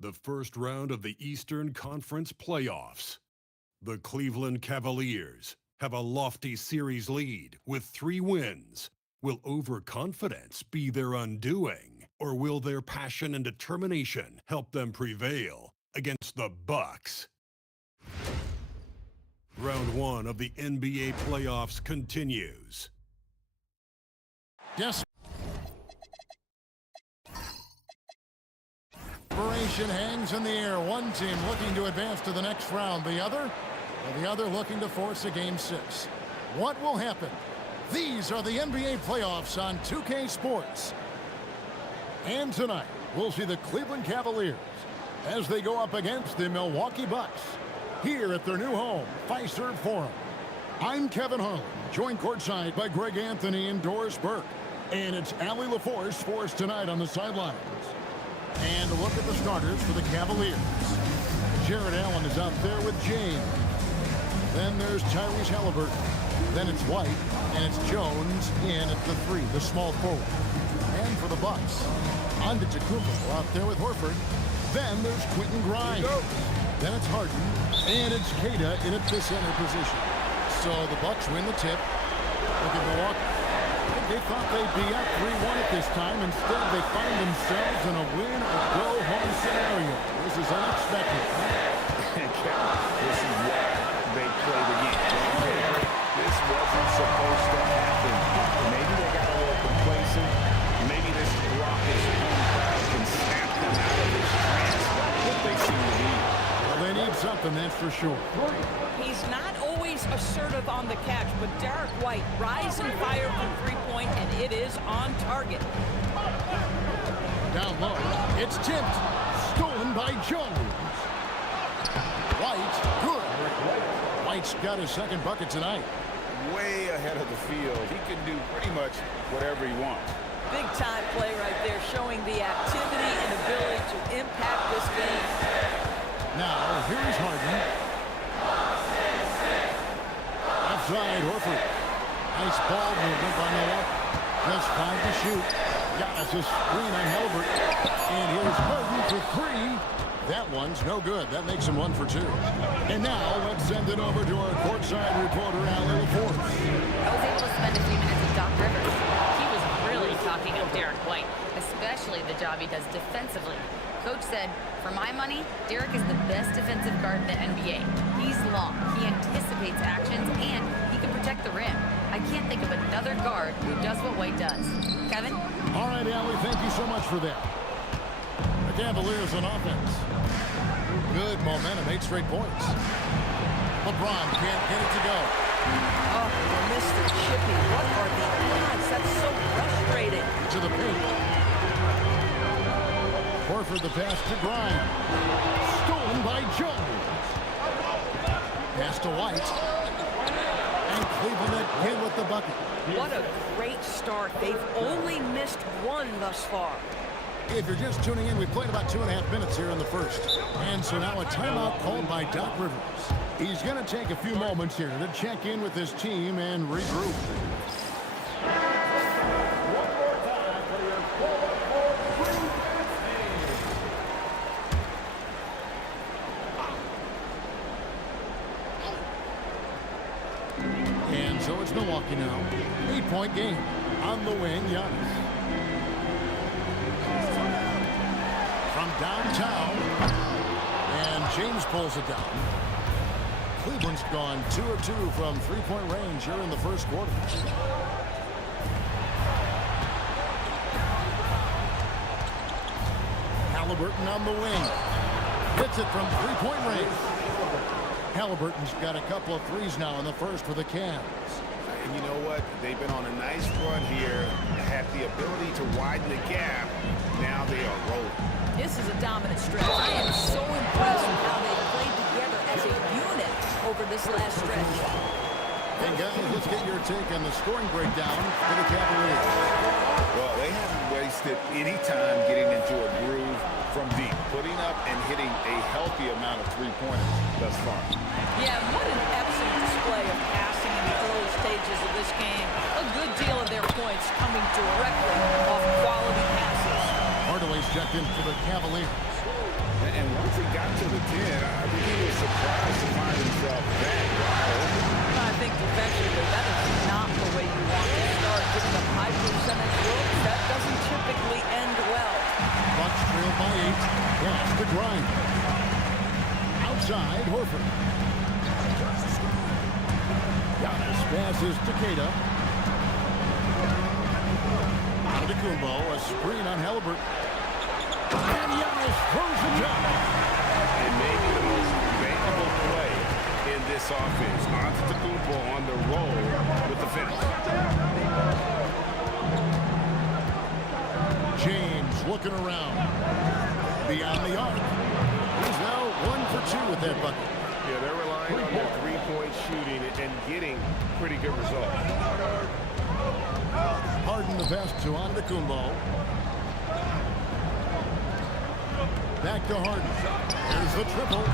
The first round of the Eastern Conference playoffs. The Cleveland Cavaliers have a lofty series lead with 3 wins. Will overconfidence be their undoing, or will their passion and determination help them prevail against the Bucks? Round 1 of the NBA playoffs continues. Yes. Desperation hangs in the air. One team looking to advance to the next round. The other looking to force a Game 6. What will happen? These are the NBA playoffs on 2K Sports. And tonight, we'll see the Cleveland Cavaliers as they go up against the Milwaukee Bucks here at their new home, Fiserv Forum. I'm Kevin Harlan, joined courtside by Greg Anthony and Doris Burke. And it's Allie LaForce for us tonight on the sidelines. And a look at the starters for the Cavaliers. Jared Allen is out there with James. Then there's Tyrese Halliburton. Then it's White, and it's Jones in at the 3, the small forward. And for the Bucks, Antetokounmpo out there with Horford. Then there's Quentin Grimes. Then it's Harden, and it's Queta in at the center position. So the Bucks win the tip. Look at Milwaukee. They thought they'd be up 3-1 at this time. Instead, they find themselves in a win or go-home scenario. This is unexpected. This is why they play the game. This wasn't supposed to happen. Maybe they got a little complacent. Maybe this raucous home crowd can snap them out of this trance that they seem to be. Well, they need something, that's for sure. He's not always assertive on the catch, but Derek White rise and fire from three-point, and it is on target. Down low, it's tipped. Stolen by Jones. White, good. White's got his second bucket tonight. Way ahead of the field. He can do pretty much whatever he wants. Big-time play right there, showing the activity and ability to impact this game. Now, here's Harden. Outside, Horford. Nice ball movement by Milwaukee. Just 5 to shoot. Got us a screen on Halliburton. And here's Harden for 3. That one's no good. That makes him 1 for 2. And now, let's send it over to our courtside reporter, Allie LaForce. I was able to spend a few minutes with Doc Rivers. He was really talking of Derek White, especially the job he does defensively. Coach said, for my money, Derek is the best defensive guard in the NBA. He's long, he anticipates actions, and he can protect the rim. I can't think of another guard who does what White does. Kevin? All right, Allie, thank you so much for that. The Cavaliers on offense. Good momentum, 8 straight points. LeBron can't get it to go. Oh, Mr. Chippy, what are the odds? That's so frustrating. To the paint. Horford the pass to Grimes. Stolen by Jones. Pass to White. And Cleveland again with the bucket. What a great start. They've only missed 1 thus far. If you're just tuning in, we played about 2.5 minutes here in the first. And so now a timeout called by Doc Rivers. He's going to take a few moments here to check in with his team and regroup. And so it's Milwaukee now. 8-point game. On the wing, Giannis. From downtown, and James pulls it down. Cleveland's gone 2 of 2 from 3-point range here in the first quarter. Halliburton on the wing. Hits it from 3-point range. Halliburton's got a couple of threes now in the first for the Cavs. And you know what? They've been on a nice run here, had the ability to widen the gap. Now they are rolling. This is a dominant stretch. I am so impressed with how they played together as a unit over this last stretch. Hey guys, let's get your take on the scoring breakdown for the Cavaliers. Well, they haven't wasted any time getting into a groove from deep, putting up and hitting a healthy amount of three-pointers thus far. Yeah, what an excellent display of passing in the early stages of this game. A good deal of their points coming directly off quality passes. Hardaway's checked in for the Cavaliers. And once he got to the 10, I think he was surprised to find himself that wide open. I think defensively, that is not the way you want to start. Giving up high percentage looks, that doesn't typically end well. Bucks trail by 8. Pass to Grimes. Outside, Horford. Giannis passes to Queta. Antetokounmpo, a screen on Halliburton. And Giannis throws it down. It may be the most debatable play in this offense. Antetokounmpo on the roll with the finish. James looking around. Beyond the arc. He's now 1 for 2 with that bucket. Yeah, they're relying on their three-point shooting and getting pretty good results. Harden the pass to Antetokounmpo. Back to Harden. There's the triple.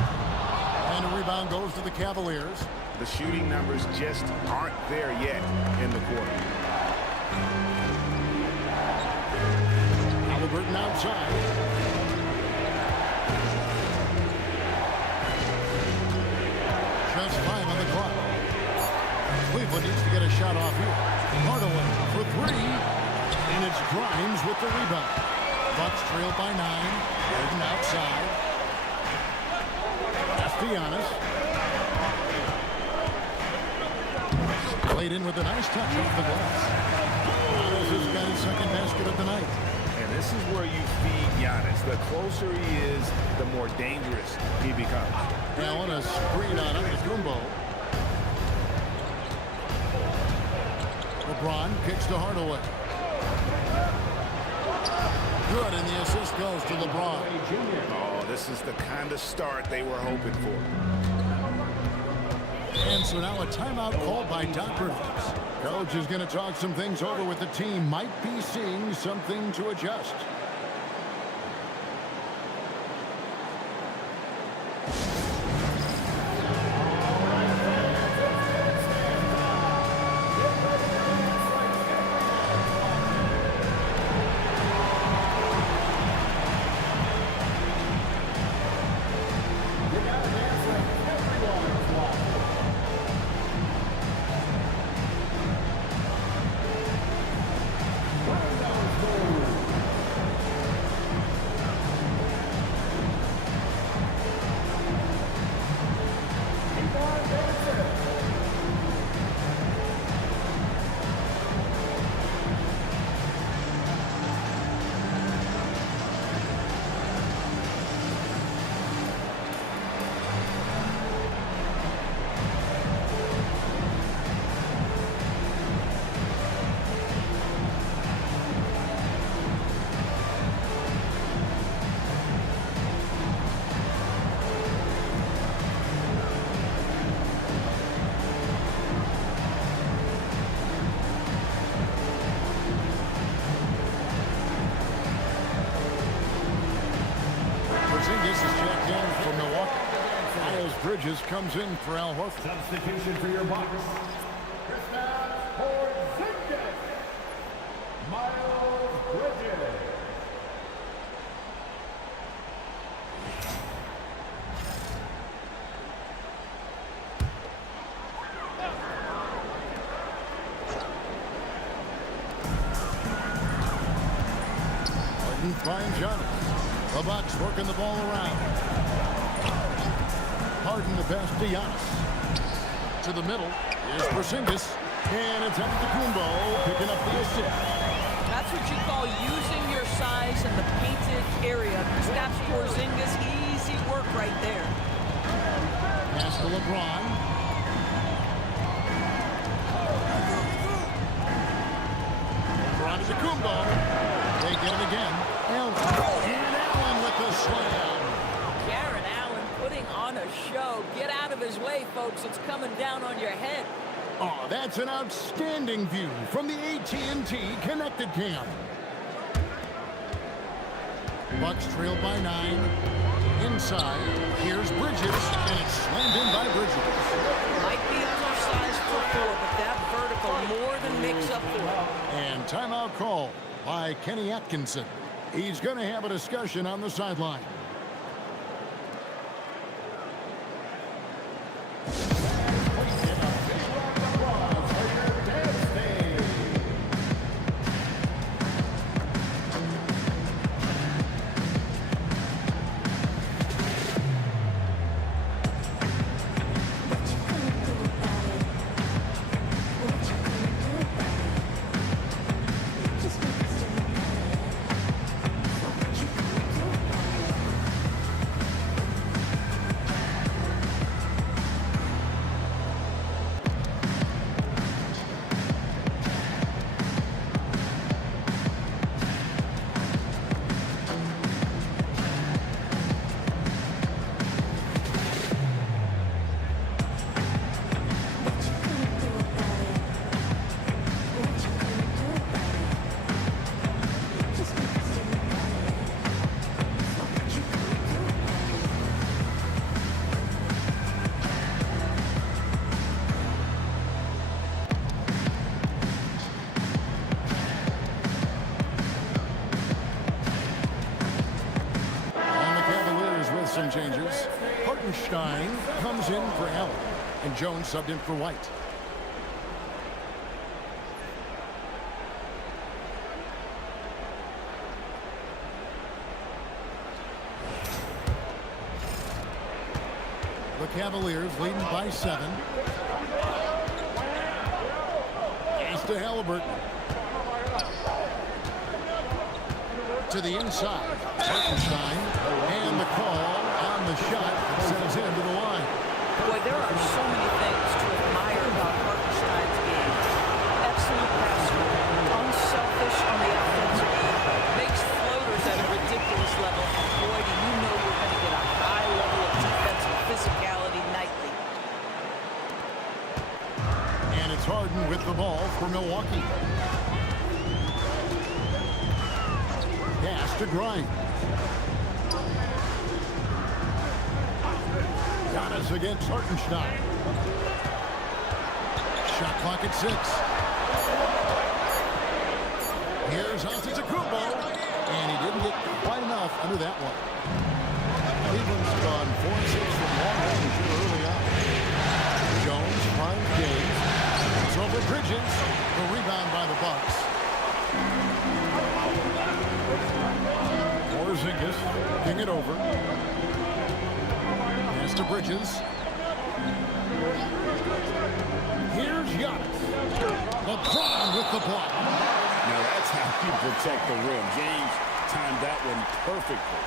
And a rebound goes to the Cavaliers. The shooting numbers just aren't there yet in the quarter. Halliburton outside. Just 5 on the clock. Cleveland needs to get a shot off here. Hardaway for 3. And it's Grimes with the rebound. Bucks trail by 9. Harden outside. Giannis. Played in with a nice touch off the glass. Giannis has got his second basket of the night. And this is where you feed Giannis. The closer he is, the more dangerous he becomes. Now on a screen on Antetokounmpo. LeBron kicks to Hardaway. Good, and the assist goes to LeBron. Oh, this is the kind of start they were hoping for. And so now a timeout called by Doc Rivers. Coach is going to talk some things over with the team. Might be seeing something to adjust. Bridges comes in for Al Horford. Substitution for your Bucks. Miles Bridges. Harden finds Giannis. The Bucks working the ball around. Harden the pass to Giannis. To the middle is Porzingis. And it's Antetokounmpo picking up the assist. That's what you call using your size in the painted area. That's Porzingis. Easy work right there. Pass to LeBron. Antetokounmpo. They get it again. And Allen with the slam. On a show. Get out of his way, folks. It's coming down on your head. Oh, that's an outstanding view from the AT&T Connected Cam. Bucks trail by 9. Inside, here's Bridges, and it's slammed in by Bridges. Might be undersized for 4, but that vertical more than makes up for it. And timeout call by Kenny Atkinson. He's going to have a discussion on the sideline. Cleveland changes. Hartenstein comes in for Allen, and Jones subbed in for White. The Cavaliers leading by 7. Pass to Halliburton. To the inside. Hartenstein. And the call on the shot that sends him to the line. Boy, there are so many things to admire about Hartenstein's game. Excellent passer, unselfish on the offensive end, makes floaters at a ridiculous level. And boy, do you know you're going to get a high level of defensive physicality nightly. And it's Harden with the ball for Milwaukee. Pass to Grimes. Giannis against Hartenstein. Shot clock at 6. Here's Antetokounmpo, and he didn't get quite enough under that one. Cleveland's gone 4-6 from long range here early on. Jones finds James. It's over Bridges. The rebound by the Bucks. Porzingis king it over. Pass to Bridges. Here's Giannis. LeBron with the block. Now that's how you protect the rim. James timed that one perfectly.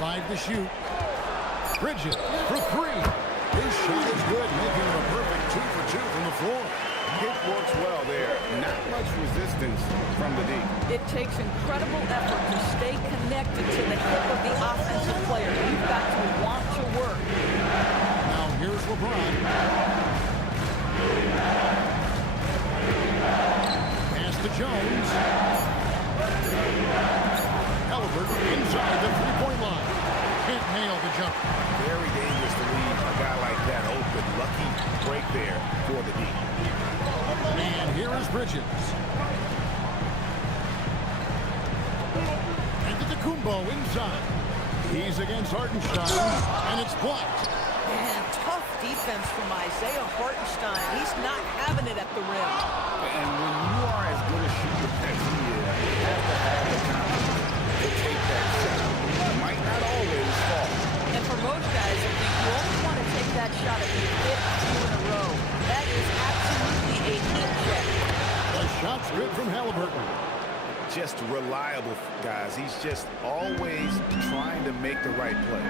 Five to shoot. Bridges for 3. His shot is good, making it a perfect 2 for 2 from the floor. It works well there. Not much resistance from the deep. It takes incredible effort to stay connected to the hip of the offensive player. You've got to want to work. Now here's LeBron. Pass to Jones. Halliburton inside the three-point line. Can't nail the jump. Very dangerous to leave a guy like that open. Lucky break there for the deep. And here is Bridges. Antetokounmpo inside. He's against Hartenstein, and it's blocked. Man, tough defense from Isaiah Hartenstein. He's not having it at the rim. And when you are as good a shooter as he is, you have to have the confidence to take that shot. Might not always fall. And for most guys, I think you only want to take that shot if you hit 2 in a row. That is absolutely a heat check. The shot's good from Halliburton. Just reliable, guys. He's just always trying to make the right play.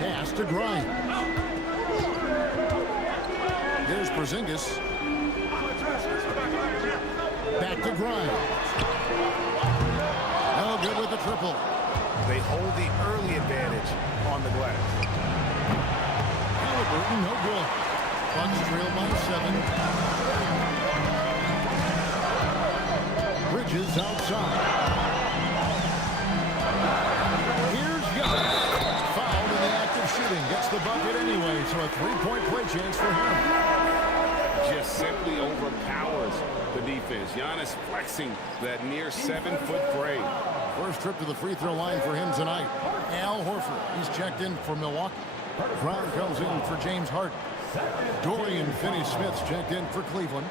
Pass to Grimes. Here's Porzingis. Back to Grimes. No good with the triple. They hold the early advantage on the glass. Halliburton, no good. Bucks trail by 7. Bridges outside. Here's Giannis. Fouled in the act of shooting. Gets the bucket anyway, so a three-point play chance for him. Just simply overpowers the defense. Giannis flexing that near 7-foot grade. First trip to the free throw line for him tonight. Al Horford, he's checked in for Milwaukee. Brown comes in for James Harden. Dorian Finney-Smith's checked in for Cleveland.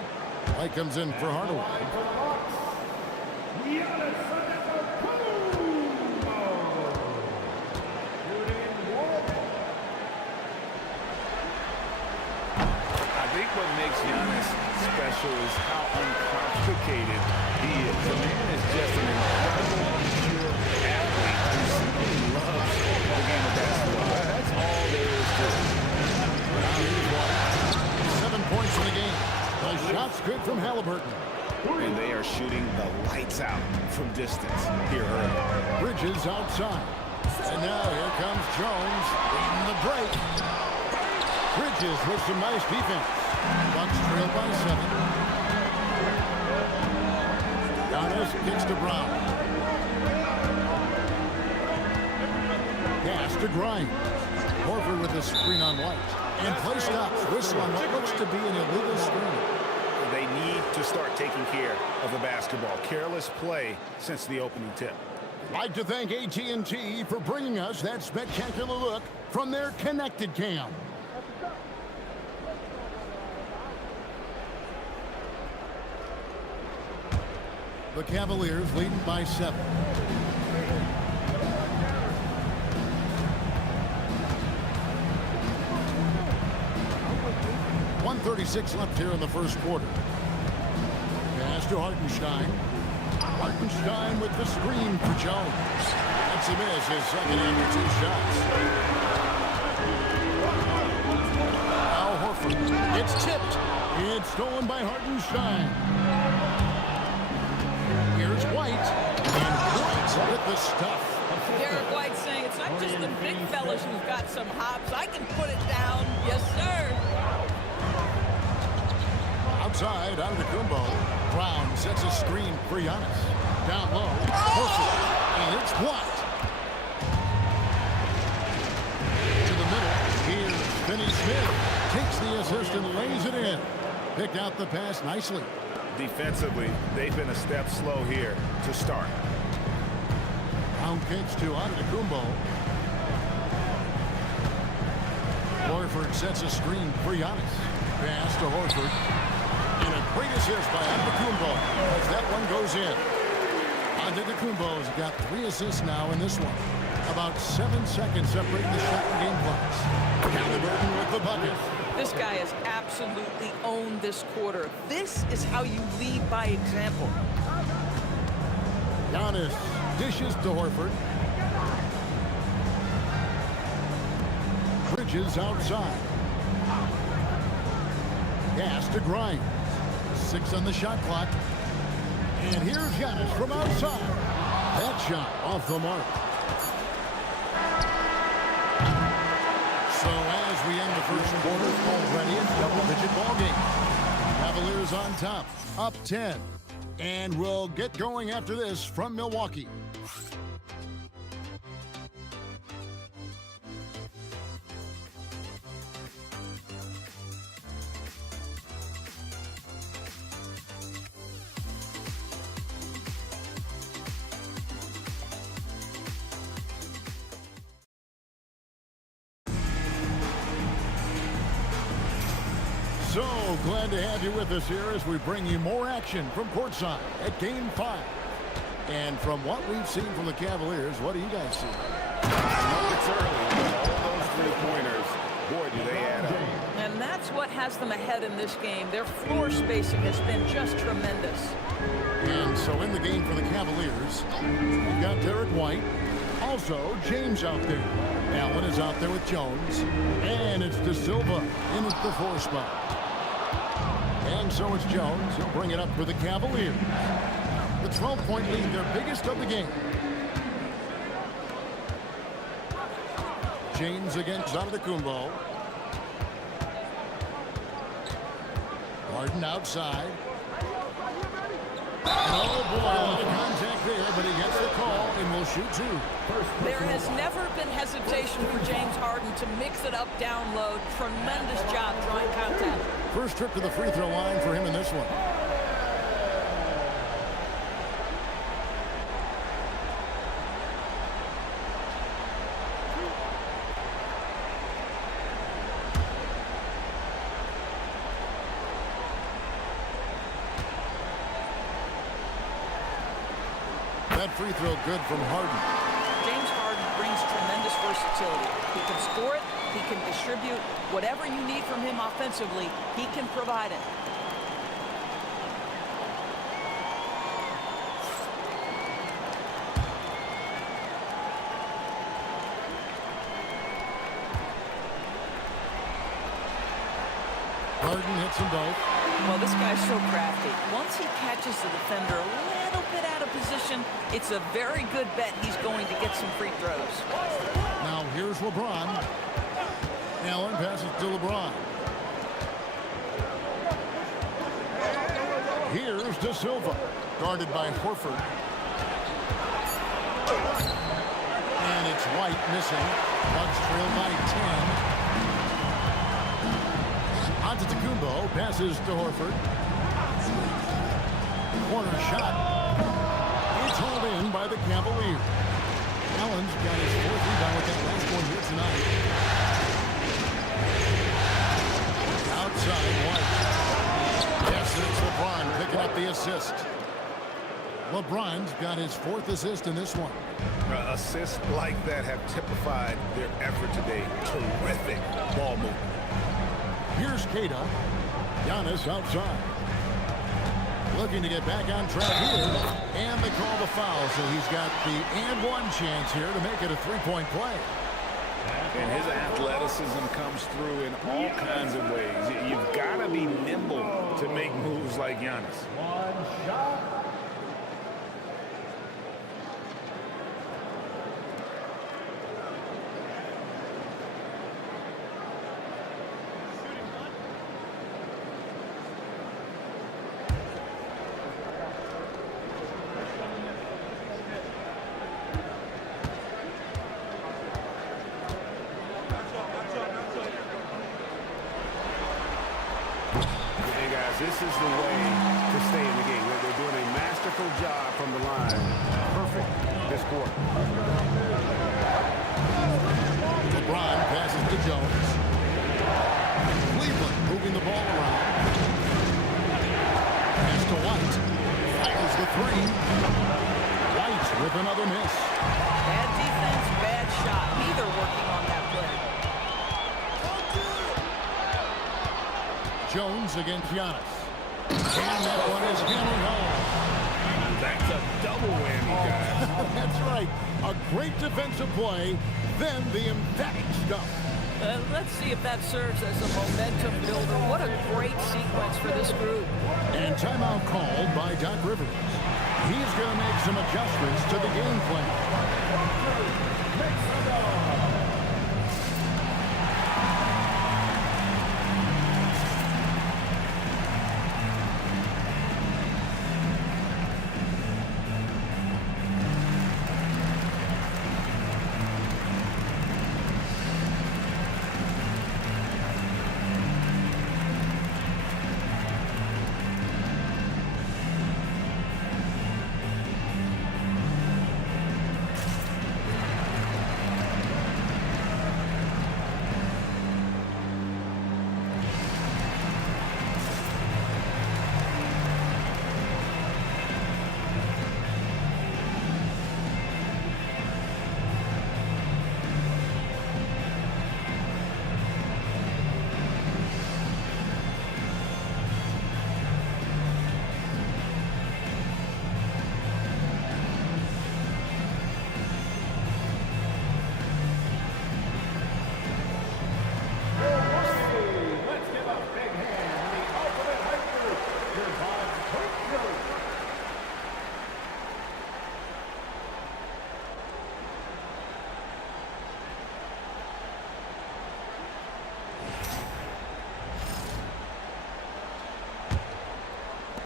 White comes in for Hardaway. I think what makes Giannis special is how uncomplicated he is. The man is just an incredible, pure athlete who simply loves the game of basketball. That's all there is to it. Now here's White. 7 points in the game. The shot's good from Halliburton. And they are shooting the lights out from distance here early. Bridges outside. And now here comes Jones leading the break. Bridges with some nice defense. Bucks trail by 7. Giannis kicks to Brown. Pass to Grimes. Horford with the screen on White. And play stops. Whistle on what looks to be an illegal screen. They need to start taking care of the basketball. Careless play since the opening tip. I'd like to thank AT&T for bringing us that spectacular look from their connected cam. The Cavaliers leading by 7. .136 left here in the first quarter. Pass to Hartenstein. Hartenstein with the screen for Jones. That's a miss, his second after 2 shots. Now Horford. It's tipped. It's stolen by Hartenstein. Here's White. And White with the stuff. Derek White saying it's not just the big fellas who've got some hops. I can put it down. Yes, sir. Outside, out of the Kumbo. Brown sets a screen for Giannis. Down low. Horford. And it's White. To the middle. Here's Finney Smith. Takes the assist and lays it in. Picked out the pass nicely. Defensively, they've been a step slow here to start. Brown kicks to Antetokounmpo. Horford sets a screen for Giannis. Pass to Horford. And a great assist by Antetokounmpo as that one goes in. Antetokounmpo's got 3 assists now in this one. About 7 seconds separating the shot and game clocks. Halliburton with the bucket. This guy has absolutely owned this quarter. This is how you lead by example. Giannis dishes to Horford. Bridges outside. Pass to Grimes. 6 on the shot clock. And here's Giannis from outside. That shot off the mark. So as we end the first quarter, already a double-digit ball game. Cavaliers on top, up 10. And we'll get going after this from Milwaukee. So glad to have you with us here as we bring you more action from courtside at Game 5. And from what we've seen from the Cavaliers, what do you guys see? I know it's early, but all those three-pointers, boy, do they add up. And that's what has them ahead in this game. Their floor spacing has been just tremendous. And so in the game for the Cavaliers, we've got Derek White. Also, James out there. Allen is out there with Jones. And it's De Silva in at the 4 spot. And so it's Jones. He'll bring it up for the Cavaliers. The 12-point lead, their biggest of the game. James against Antetokounmpo. Harden outside. Oh boy, a lot of contact there, but he gets the call and will shoot 2. There has never been hesitation for James Harden to mix it up down low. Tremendous job drawing contact. First trip to the free throw line for him in this one. That free throw good from Harden. James Harden brings tremendous versatility. He can score it, he can distribute. Whatever you need from him offensively, he can provide it. Harden hits them both. Well, this guy's so crafty. Once he catches the defender a little bit out of position, it's a very good bet he's going to get some free throws. Now here's LeBron. Allen passes to LeBron. Here's De Silva, guarded by Horford. And it's White missing. Bucks trail by 10. Antetokounmpo passes to Horford. Corner shot. It's hauled in by the Cavaliers. Allen's got his 4th rebound with that last one here tonight. Outside White. Yes, it's LeBron picking up the assist. LeBron's got his 4th assist in this one. Assists like that have typified their effort today. Terrific ball movement. Here's Keita. Giannis outside. Looking to get back on track here. And they call the foul, so he's got the and one chance here to make it a 3-point play. And his athleticism comes through in all kinds of ways. You've got to be nimble to make moves like Giannis. One shot. This is the way to stay in the game. They're doing a masterful job from the line. Perfect this quarter. LeBron passes to Jones. Cleveland moving the ball around. Pass to White. Fires the 3. White with another miss. Bad defense, bad shot. Neither working on that play. Jones against Giannis. And that one is hammered home. That's a double whammy, guys. That's right. A great defensive play, then the emphatic stuff. Let's see if that serves as a momentum builder. What a great sequence for this group. And timeout called by Doc Rivers. He's going to make some adjustments to the game plan.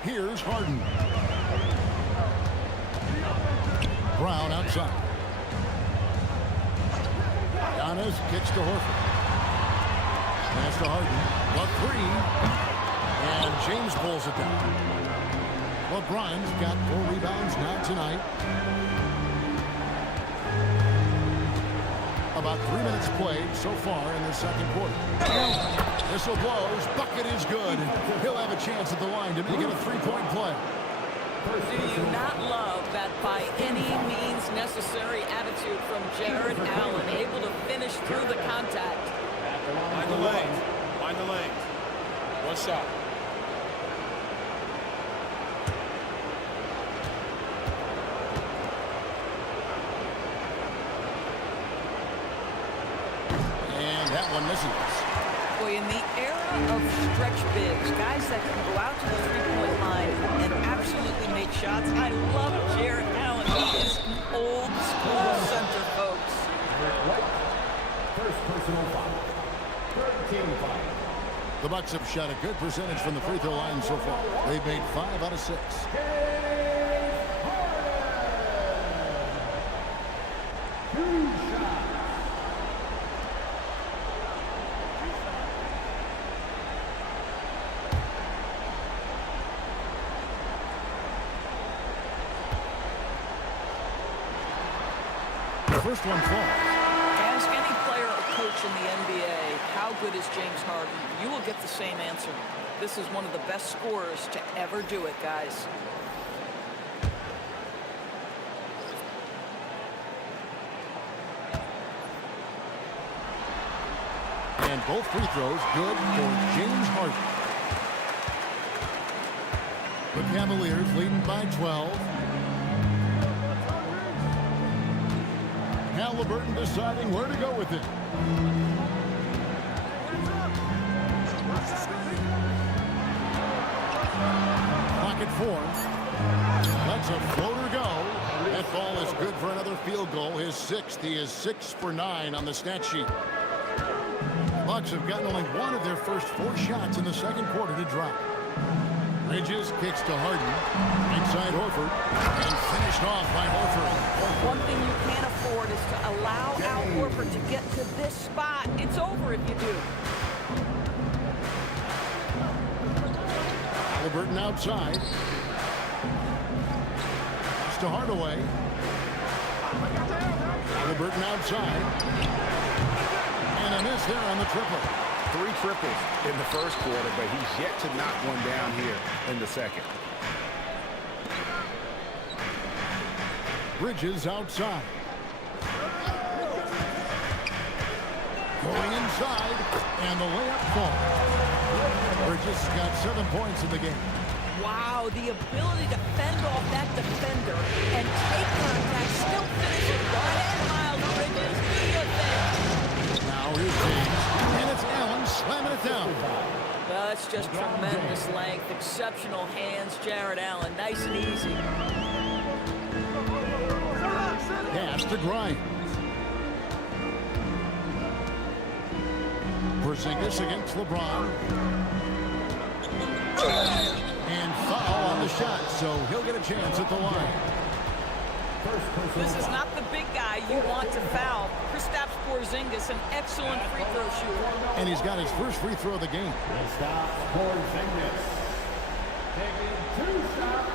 Here's Harden. Brown outside. Giannis kicks to Horford. Pass to Harden. The 3. And James pulls it down. LeBron's got 4 rebounds now tonight. About 3 minutes played so far in the second quarter. Whistle blows. Bucket is good. He'll have a chance at the line to make it a 3-point play. Do you not love that by any means necessary attitude from Jared Allen, able to finish through the contact? Mind the lanes. Mind the lanes. One shot. And that one misses. Boy, in the era of stretch bigs, guys that can go out to the three-point line and absolutely make shots, I love Jared Allen. He is an old school center, folks. First personal foul. 13 foul. The Bucks have shot a good percentage from the free throw line so far. They've made 5 out of 6. the first one falls. Ask any player or coach in the NBA, how good is James Harden? You will get the same answer. This is one of the best scorers to ever do it, guys. And both free throws good for James Harden. The Cavaliers leading by 12. Halliburton deciding where to go with it. Pocket 4. Lets a floater go. That ball is good for another field goal. His 6th. He is 6 for 9 on the stat sheet. Bucks have gotten only one of their first 4 shots in the second quarter to drop. Bridges kicks to Harden. Inside Horford. And finished off by Horford. One thing you can't afford is to allow Al Horford to get to this spot. It's over if you do. Halliburton outside. Pass to Hardaway. Halliburton outside. And a miss there on the triple. 3 triples in the first quarter, but he's yet to knock one down here in the second. Bridges outside. Going inside, and the layup falls. Bridges has got 7 points in the game. Wow, the ability to fend off that defender and take contact, still finish it. Go ahead, Miles Bridges, do your thing. Now here's James, and it's Allen slamming it down. Well, that's just tremendous length, exceptional hands, Jared Allen, nice and easy. Pass to Grimes. Porzingis against LeBron. And foul on the shot, so he'll get a chance at the line. This is not the big guy you want to foul. Kristaps Porzingis, an excellent free throw shooter. And he's got his first free throw of the game. Kristaps Porzingis. Taking 2 shots.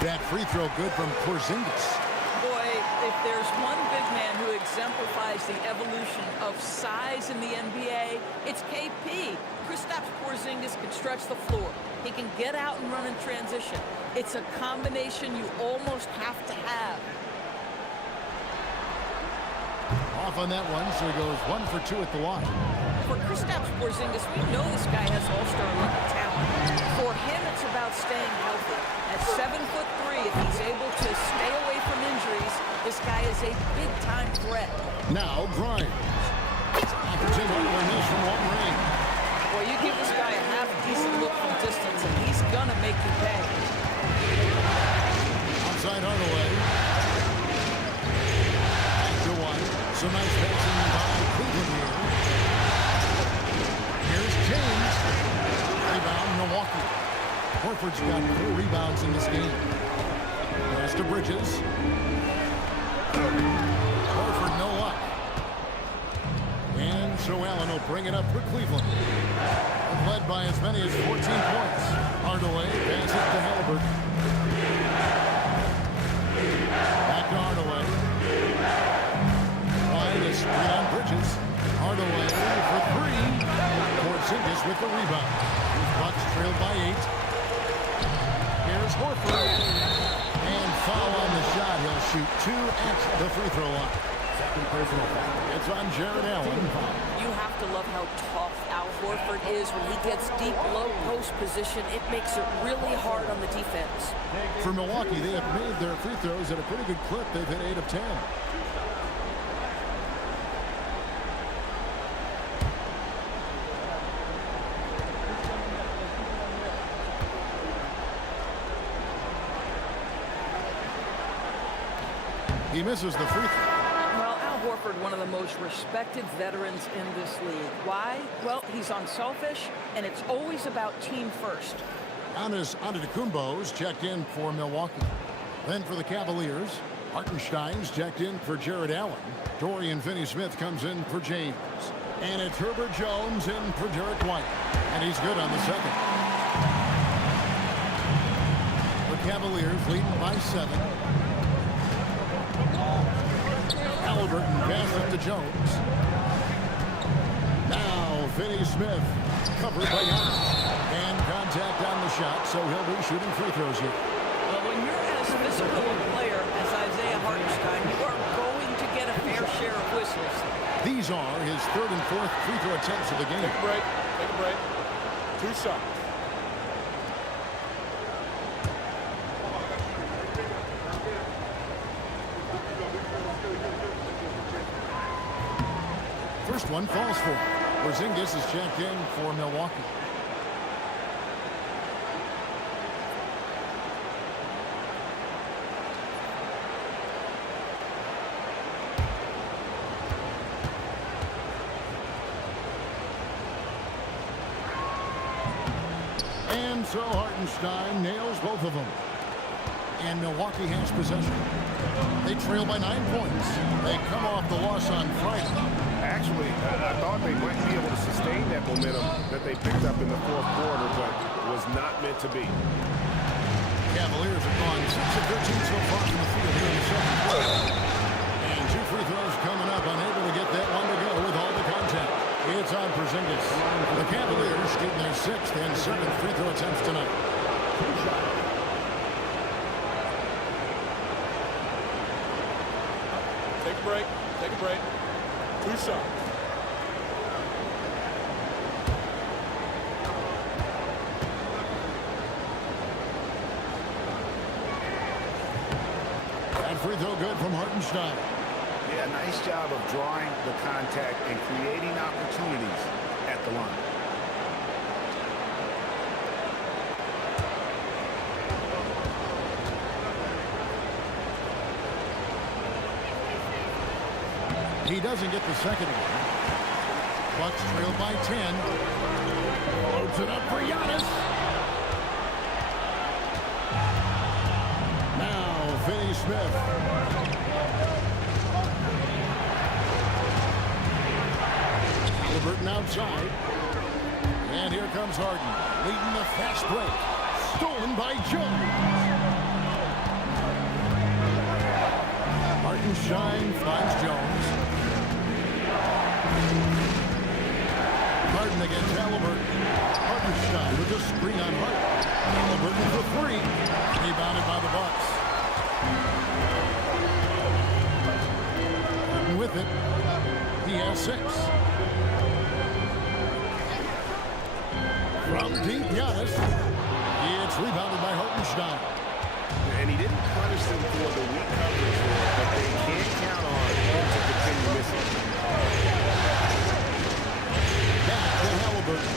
That free throw good from Porzingis. Boy, if there's one big man who exemplifies the evolution of size in the NBA, it's KP. Kristaps Porzingis can stretch the floor. He can get out and run in transition. It's a combination you almost have to have. Off on that one, so he goes 1 for 2 at the line. For Kristaps Porzingis, we know this guy has all-star level talent. For him, it's about staying healthy. At 7'3", if he's able to stay away from injuries, this guy is a big-time threat. Now Grimes. Opportunity to miss from long range. Well, you give this guy a half-decent look from distance, and he's gonna make you pay. Outside Hardaway. Back to one. Some nice passing by Cleveland here. Here's James. Rebound, Milwaukee. Horford's got 4 rebounds in this game. Pass to Bridges. Horford no luck. And so Allen will bring it up for Cleveland. Led by as many as 14 points. Hardaway passes to Halliburton. Back to Hardaway. Trying to screen on Bridges. Hardaway for 3. Porzingis with the rebound. Bucks trailed by 8. Here's Horford. And foul on the shot. He'll shoot 2 at the free throw line. Second personal foul. It's on Jared Allen. You have to love how tough Al Horford is. When he gets deep, low post position, it makes it really hard on the defense. For Milwaukee, they have made their free throws at a pretty good clip. They've hit 8 of 10. He misses the free throw. Well, Al Horford, one of the most respected veterans in this league. Why? Well, he's unselfish, and it's always about team first. Giannis Antetokounmpo's checked in for Milwaukee. Then for the Cavaliers, Hartenstein's checked in for Jared Allen. Dorian Finney-Smith comes in for James. And it's Herbert Jones in for Derek White. And he's good on the second. The Cavaliers leading by 7. Halliburton passes to Jones. Now Finney Smith covered by Giannis. And contact on the shot, so he'll be shooting free throws here. Well, when you're as physical a player as Isaiah Hartenstein, you are going to get a fair share of whistles. These are his 3rd and 4th free throw attempts of the game. Take a break. Take a break. 2 shots. First one falls for him. Porzingis is checked in for Milwaukee. And so Hartenstein nails both of them. And Milwaukee has possession. They trail by 9 points. They come off the loss on Friday. Actually, I thought they might be able to sustain that momentum that they picked up in the 4th quarter, but was not meant to be. Cavaliers have gone 6 of 13 so far from the field here in the 2nd quarter. And 2 free throws coming up, unable to get that one to go with all the contact. It's on Porzingis. The Cavaliers shooting their 6th and 7th free throw attempts tonight. Take a break. Take a break. 2 shots. That free throw good from Hartenstein. Yeah, nice job of drawing the contact and creating opportunities at the line. He doesn't get the second one. Bucks trail by 10. Loads it up for Giannis. Now Finney Smith. Halliburton outside. And here comes Harden, leading the fast break. Stolen by Jones. Hartenstein finds Jones. Harden against Halliburton. Hartenstein with a screen on Harden. Halliburton for 3. Rebounded by the Bucks. Harden with it. He has 6. From deep, Giannis. It's rebounded by Hartenstein. And he didn't punish them for the weak coverage, but they can't count on him to continue missing. Back to Halliburton.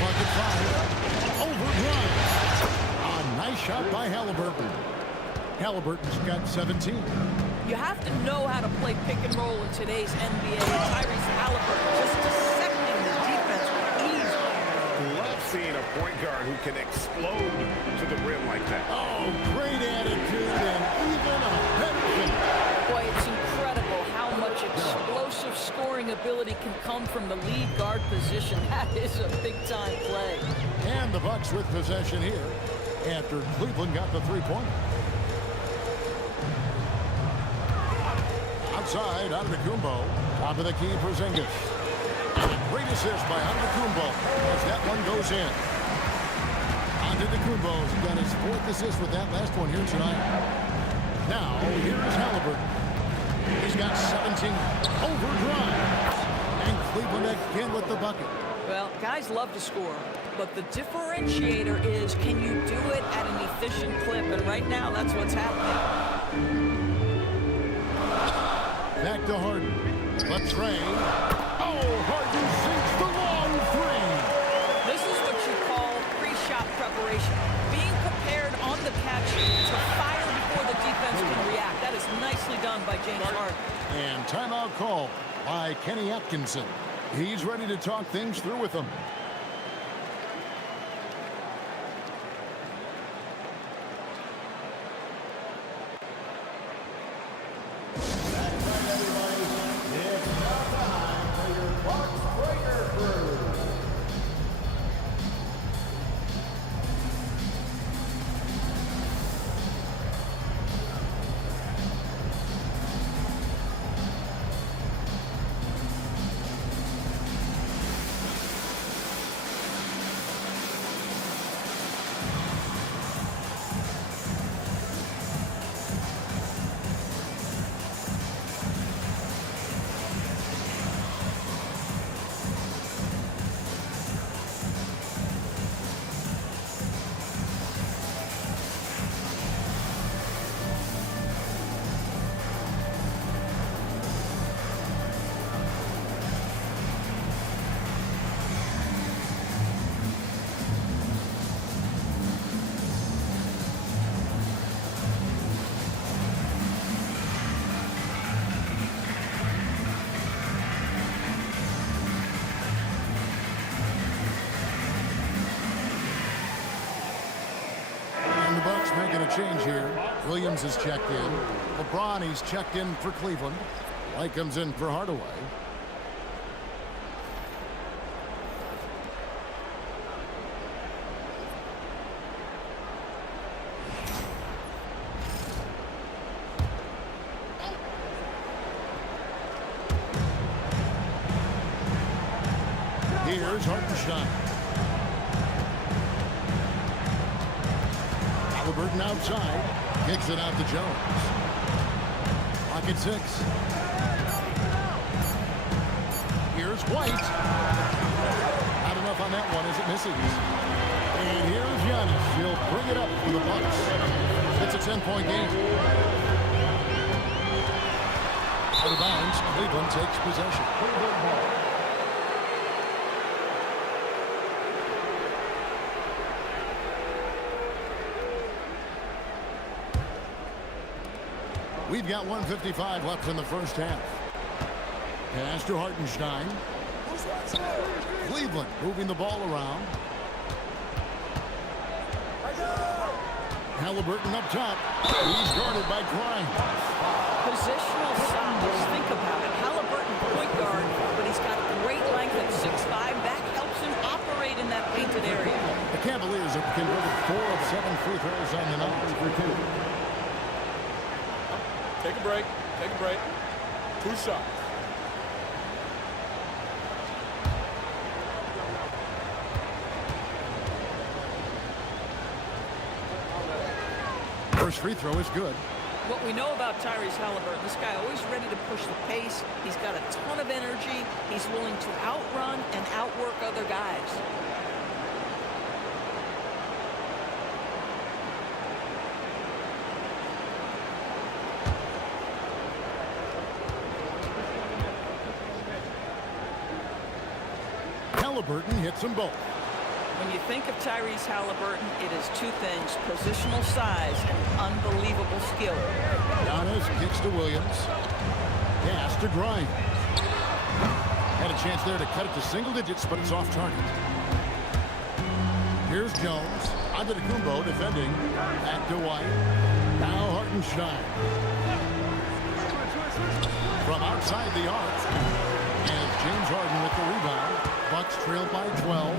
Bucket 5. Over Bryant. A nice shot by Halliburton. Halliburton's got 17. You have to know how to play pick and roll in today's NBA. Tyrese Halliburton just dissecting the defense with ease. Love seeing a point guard who can explode to the rim like that. Oh, great attitude and even a better finish. Boy, it's incredible how much explosive scoring ability can come from the lead guard position. That is a big-time play. And the Bucks with possession here after Cleveland got the 3-pointer. Outside, Antetokounmpo. Top of the key, Porzingis. Great assist by Antetokounmpo as that one goes in. Antetokounmpo's got his 4th assist with that last one here tonight. Now, here is Halliburton. He's got 17. Over Bryant. And Cleveland again with the bucket. Well, guys love to score, but the differentiator is, can you do it at an efficient clip? And right now, that's what's happening. Back to Harden. Latrey. Oh, Harden sinks the long 3. This is what you call pre-shot preparation. Being prepared on the catch to fire before the defense can react. That is nicely done by James Harden. And timeout call by Kenny Atkinson. He's ready to talk things through with them. change here. Williams is checked in. LeBron, he's checked in for Cleveland. White comes in for Hardaway. Here's Hartenstein. Halliburton outside. Kicks it out to Jones. Pocket 6. Here's White. Not enough on that one as it misses. And here's Giannis. He'll bring it up for the Bucks. It's a 10-point game. Out of bounds, Cleveland takes possession. We've got 1:55 left in the first half. Pass to Hartenstein. Cleveland moving the ball around. Halliburton up top. He's guarded by Grimes. Positional size. Think about it. Halliburton point guard, but he's got great length at 6'5". That helps him operate in that painted area. The Cavaliers have converted 4 of 7 free throws on the night for 2. Take a break. Take a break. 2 shots. First free throw is good. What we know about Tyrese Halliburton, this guy always ready to push the pace. He's got a ton of energy. He's willing to outrun and outwork other guys. Halliburton hits them both. When you think of Tyrese Halliburton, it is 2 things: positional size and unbelievable skill. Giannis kicks to Williams. Pass to Grimes. Had a chance there to cut it to single digits, but it's off target. Here's Jones. Antetokounmpo defending. Back to White. Now Hartenstein. From outside the arc. And James Harden with the rebound. Bucks trail by 12.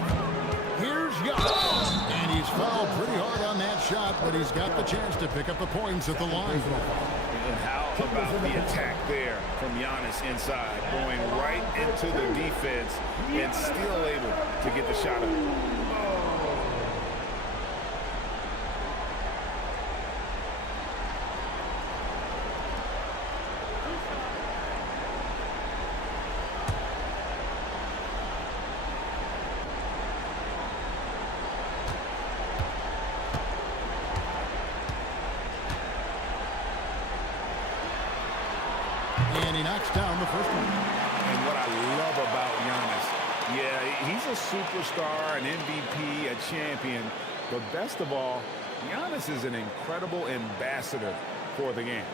Here's Giannis. And he's fouled pretty hard on that shot, but he's got the chance to pick up the points at the line. And how about the attack there from Giannis inside, going right into the defense and still able to get the shot up. And he knocks down the first one. And what I love about Giannis, yeah, he's a superstar, an MVP, a champion. But best of all, Giannis is an incredible ambassador for the game.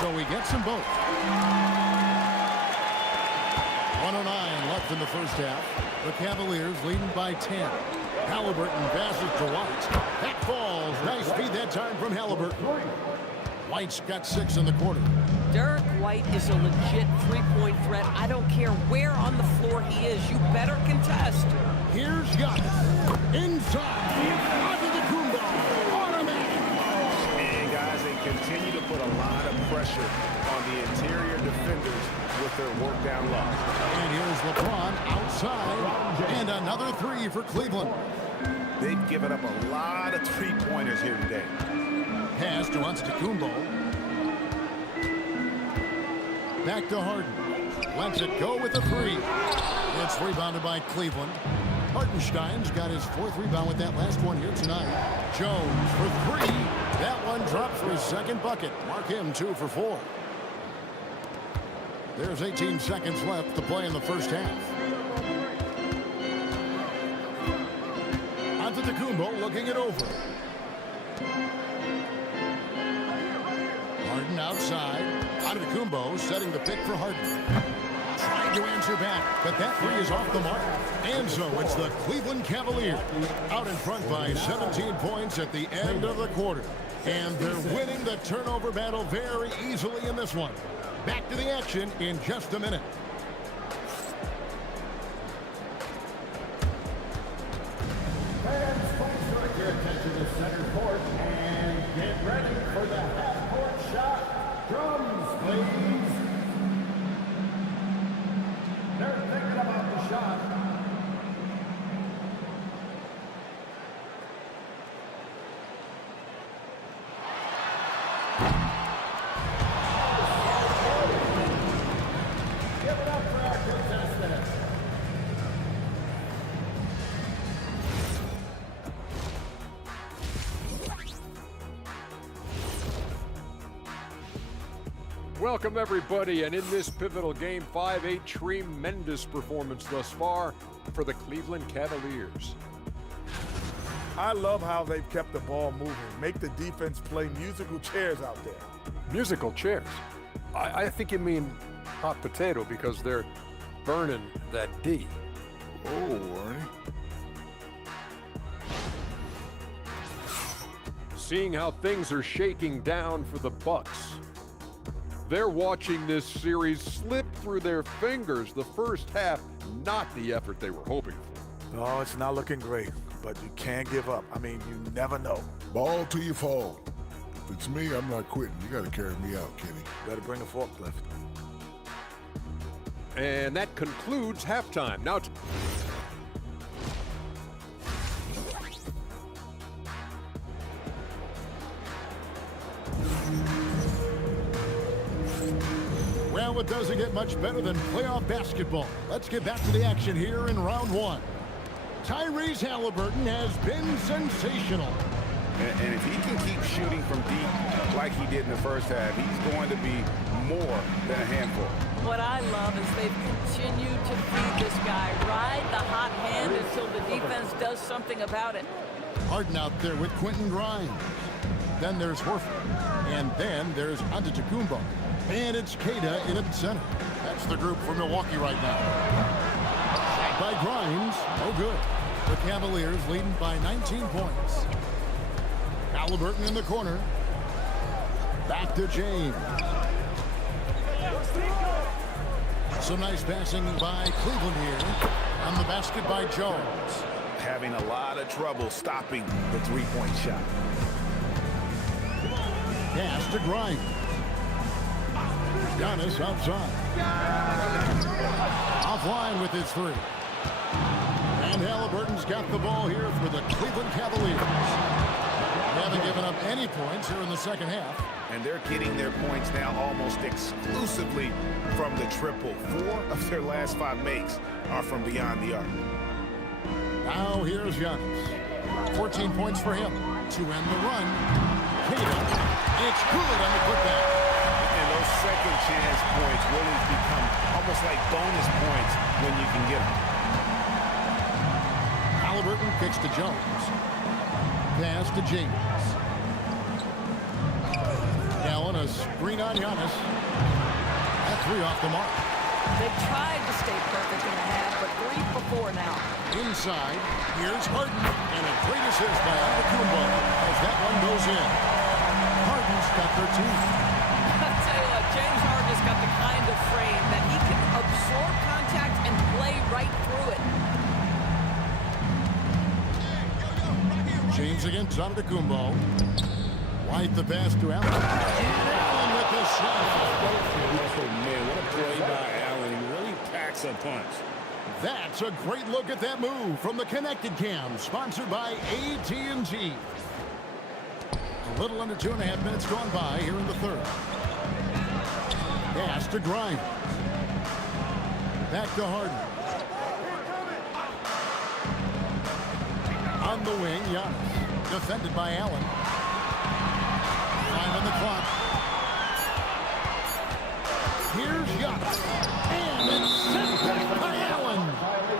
So he gets them both. 1:09 left in the first half. The Cavaliers leading by 10. Halliburton passes to White. That falls. Nice speed that time from Halliburton. White's got 6 in the quarter. Derek White is a legit three-point threat. I don't care where on the floor he is. You better contest. Here's Giannis. Inside. Antetokounmpo. Automatic. And guys, they continue to put a lot of pressure on the interior defenders with their work down low. And here's LeBron outside. And another 3 for Cleveland. They've given up a lot of three-pointers here today. Pass to Antetokounmpo. Back to Harden. Lets it go with the 3. It's rebounded by Cleveland. Hartenstein's got his 4th rebound with that last one here tonight. Jones for 3. That one dropped for his 2nd bucket. Mark him 2 for 4. There's 18 seconds left to play in the first half. taking it over. Harden outside. Antetokounmpo setting the pick for Harden. Trying to answer back, but that three is off the mark. And so it's the Cleveland Cavaliers out in front by 17 points at the end of the quarter. And they're winning the turnover battle very easily in this one. Back to the action in just a minute. Fans, please direct your attention to center court and get ready for the half-court shot. Drums, please. They're thinking about the shot. Give it up for our contestants. Welcome, everybody, and in this pivotal Game 5, a tremendous performance thus far for the Cleveland Cavaliers. I love how they've kept the ball moving, make the defense play musical chairs out there. Musical chairs. I think you mean hot potato because they're burning that D. Oh, Ernie. Seeing how things are shaking down for the Bucks. They're watching this series slip through their fingers. The first half, not the effort they were hoping for. No, it's not looking great, but you can't give up. I mean, you never know. Ball till you fall. If it's me, I'm not quitting. You got to carry me out, Kenny. Better bring a forklift. And that concludes halftime. Now, Well, it doesn't get much better than playoff basketball. Let's get back to the action here in round one. Tyrese Halliburton has been sensational. And if he can keep shooting from deep like he did in the first half, he's going to be more than a handful. What I love is they've continued to feed this guy, ride the hot hand until the defense does something about it. Harden out there with Quentin Grimes. Then there's Horford. And then there's Antetokounmpo. And it's Queta in at center. That's the group for Milwaukee right now. By Grimes, no good. The Cavaliers leading by 19 points. Halliburton in the corner. Back to James. Some nice passing by Cleveland here. On the basket by Jones. Having a lot of trouble stopping the three-point shot. Pass to Grimes. Giannis outside. Offline with his three. And Halliburton's got the ball here for the Cleveland Cavaliers. They haven't given up any points here in the second half. And they're getting their points now almost exclusively from the triple. 4 of their last 5 makes are from beyond the arc. Now here's Giannis. 14 points for him to end the run. Queta. It's good on the putback. And those second chance points really become almost like bonus points when you can get them. Halliburton kicks to Jones. Pass to James. Allen, a screen on Giannis. That three off the mark. They've tried to stay perfect in the half, but 3 for 4 now. Inside, here's Harden, and a great assist by Antetokounmpo as that one goes in. Harden's got 13. I'll tell you what, James Harden has got the kind of frame that he can absorb contact and play right through it. James against Antetokounmpo. White the pass to Allen. And Allen with the shot. Oh, man, what a play by Allen. He really packs a punch. That's a great look at that move from the Connected Cam, sponsored by AT&T. A little under 2.5 minutes gone by here in the third. Pass to Grimes. Back to Harden. On the wing, Giannis. Defended by Allen. 5 on the clock. Here's Giannis. And it's sent back by Allen.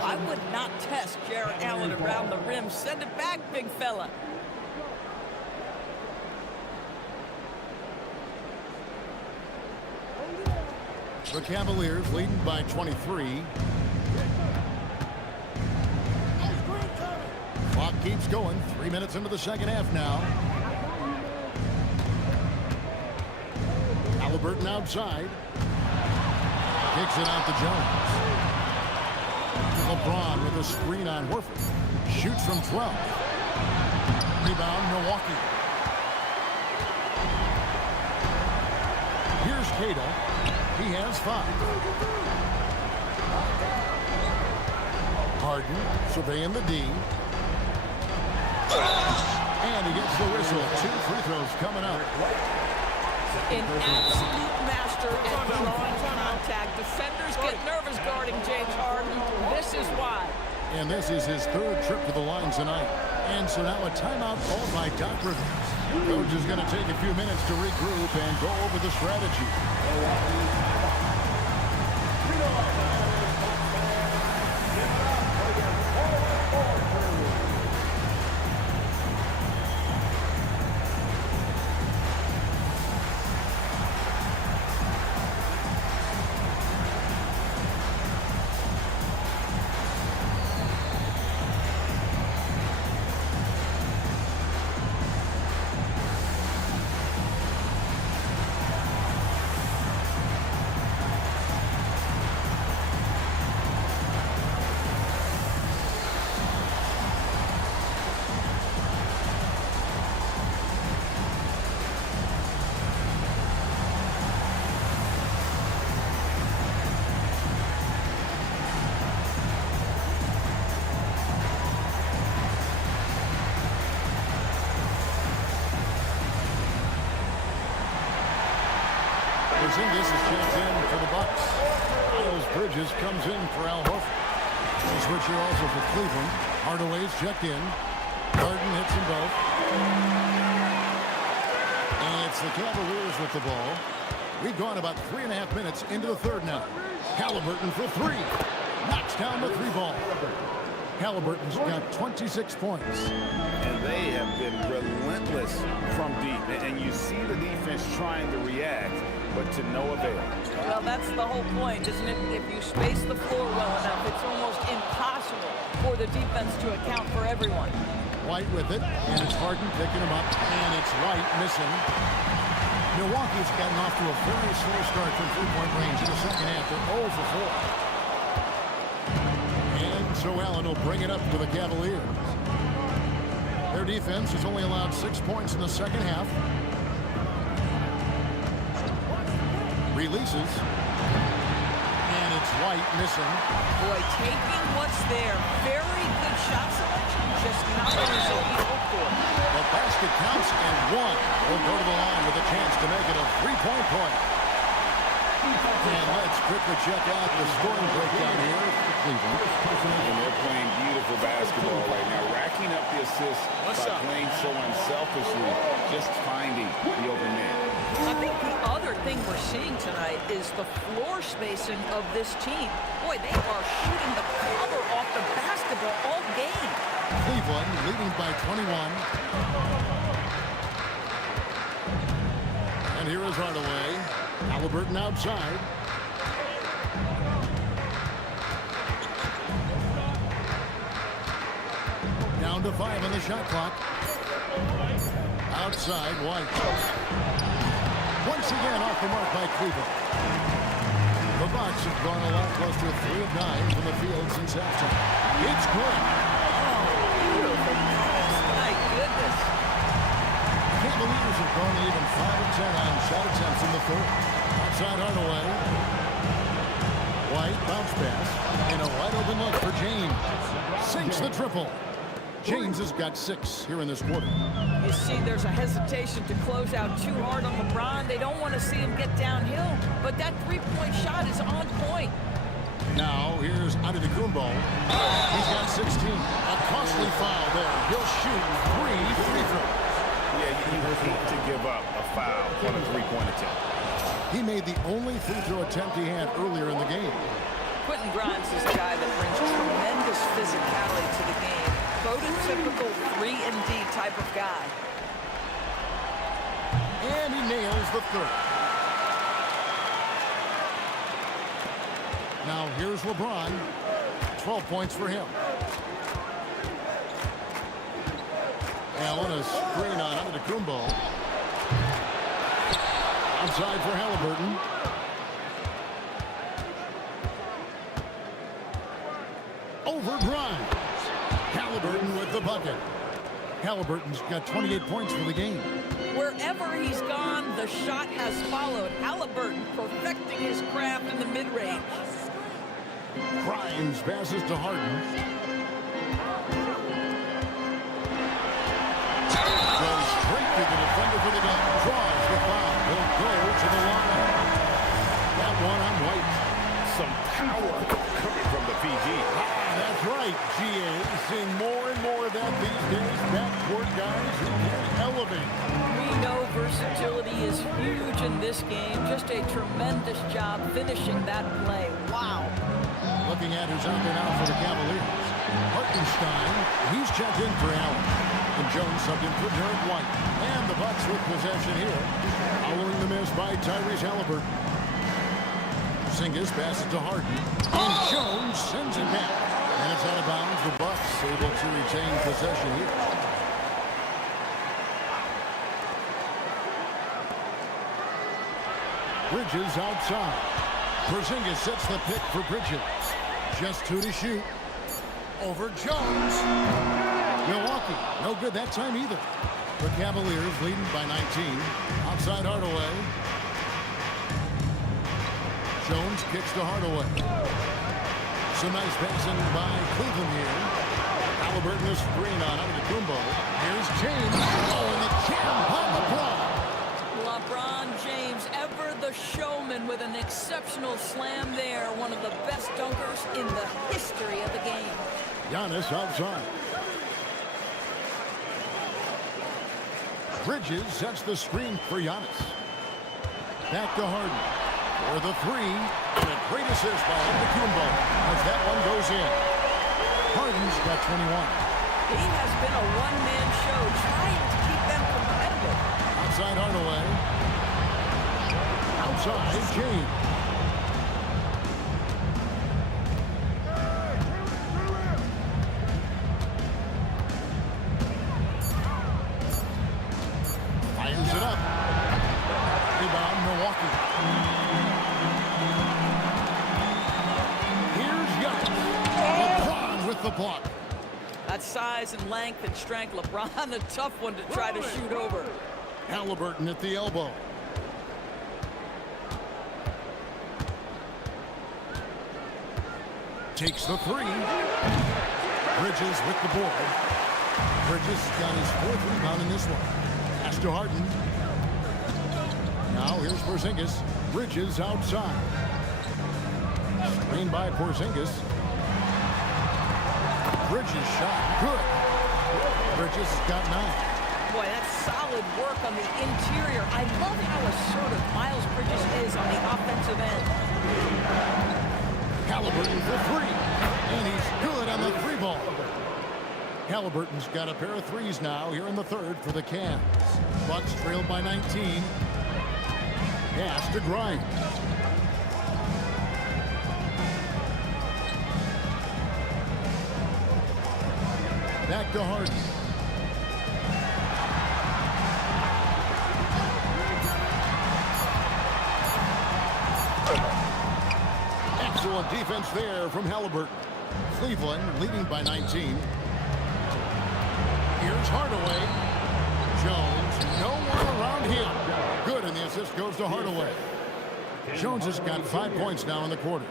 I would not test Jarrett Allen around the rim. Send it back, big fella. The Cavaliers leading by 23. Clock keeps going. 3 minutes into the second half now. Halliburton outside. Kicks it out to Jones. LeBron with a screen on Horford. Shoots from 12. Rebound, Milwaukee. Here's Cada. He has 5. Harden surveying the D. And he gets the whistle. 2 free throws coming up. An absolute master at drawing contact. Defenders get nervous guarding James Harden. This is why. And this is his 3rd trip to the line tonight. And so now a timeout called by Doc Rivers. Coach is going to take a few minutes to regroup and go over the strategy. This is checked in for the Bucks. Miles Bridges comes in for Al Horford. The switcher also for Cleveland. Hardaway's checked in. Harden hits them both. And it's the Cavaliers with the ball. We've gone about 3.5 minutes into the third now. Halliburton for 3. Knocks down the 3-ball. Halliburton's got 26 points. And they have been relentless from deep. And you see the defense trying to react, but to no avail. Well, that's the whole point, isn't it? If you space the floor well enough, it's almost impossible for the defense to account for everyone. White with it, and it's Harden picking him up, and it's White missing. Milwaukee's gotten off to a very slow start from three-point range in the second half. They're 0 for 4. And so Allen will bring it up to the Cavaliers. Their defense has only allowed 6 points in the second half. Releases. And it's White missing. Boy, taking what's there. Very good shot selection. Just not the result you hope for. The basket counts, and 1 will go to the line with a chance to make it a 3-point play. And let's quickly check out the scoring breakdown here for Cleveland. And they're playing beautiful basketball right now, racking up the assists by playing so unselfishly, just finding the open man. I think the other thing we're seeing tonight is the floor spacing of this team. Boy, they are shooting the cover off the basketball all game. Cleveland leading by 21. And here is Hardaway. Halliburton outside. Down to 5 on the shot clock. Outside, White. Once again off the mark by Cleveland. The Bucks have gone a lot closer, 3 of 9 from the field since halftime. It's good. Beautiful pass. My goodness. Cavaliers have gone even 5 of 10 on shot attempts in the third. Outside Hardaway. White bounce pass. And a wide open look for James. Sinks the triple. James has got 6 here in this quarter. You see there's a hesitation to close out too hard on LeBron. They don't want to see him get downhill, but that three-point shot is on point. Now here's Antetokounmpo. He's got 16. A costly foul there. He'll shoot 3 free throws. Yeah, you hate to give up a foul on a three-point attempt. He made the only free throw attempt he had earlier in the game. Quentin Grimes is a guy that brings tremendous physicality to the game. Prototypical 3-and-D type of guy. And he nails the third. Now here's LeBron. 12 points for him. Allen, a screen on Antetokounmpo. Outside for Halliburton. Over Grimes. Halliburton with the bucket. Halliburton's got 28 points for the game. Wherever he's gone, the shot has followed. Halliburton perfecting his craft in the mid-range. Grimes passes to Harden. Goes straight to the defender for the game. Draws the foul. He'll go to the line. That one on White. Some power coming from the PG. That's right, GA. Seeing more and more of that these days. Backcourt guys who can elevate. We know versatility is huge in this game. Just a tremendous job finishing that play. Wow. Looking at who's out there now for the Cavaliers. Hartenstein, he's checked in for Allen. And Jones subbed in for Derek White. And the Bucks with possession here. Following the miss by Tyrese Halliburton. Porzingis passes to Harden. And Jones sends it back. And it's out of bounds. The Bucks able to retain possession here. Bridges outside. Porzingis sets the pick for Bridges. Just 2 to shoot. Over Jones. Milwaukee, no good that time either. The Cavaliers leading by 19. Outside Hardaway. Jones kicks to Hardaway. Some nice passing by Cleveland here. Halliburton is screen on Antetokounmpo. Here's James. Oh, and the jam on the block. LeBron James, ever the showman, with an exceptional slam there. One of the best dunkers in the history of the game. Giannis outside. Bridges sets the screen for Giannis. Back to Harden. For the three. And a great assist by Antetokounmpo as that one goes in. Harden's got 21. He has been a one-man show trying to keep them competitive. Outside Hardaway. Outside James. Fires it up. Rebound Milwaukee. Here's Giannis. LeBron with the block. That size and length and strength, LeBron, a tough one to try to shoot over. Halliburton at the elbow. Takes the three. Bridges with the board. Bridges got his 4th rebound in this one. Pass to Harden. Now here's Porzingis. Bridges outside. Screen by Porzingis. Bridges shot good. Bridges got 9. Boy, that's solid work on the interior. I love how assertive Miles Bridges is on the offensive end. Halliburton for 3. And he's good on the 3-ball. Halliburton's got a pair of threes now here in the 3rd for the Cavs. Bucks trailed by 19. Pass to Grimes. Back to Harden. Excellent defense there from Halliburton. Cleveland leading by 19. Here's Hardaway. Jones, no one around him. Good, and the assist goes to Hardaway. Jones has got 5 points now in the quarter.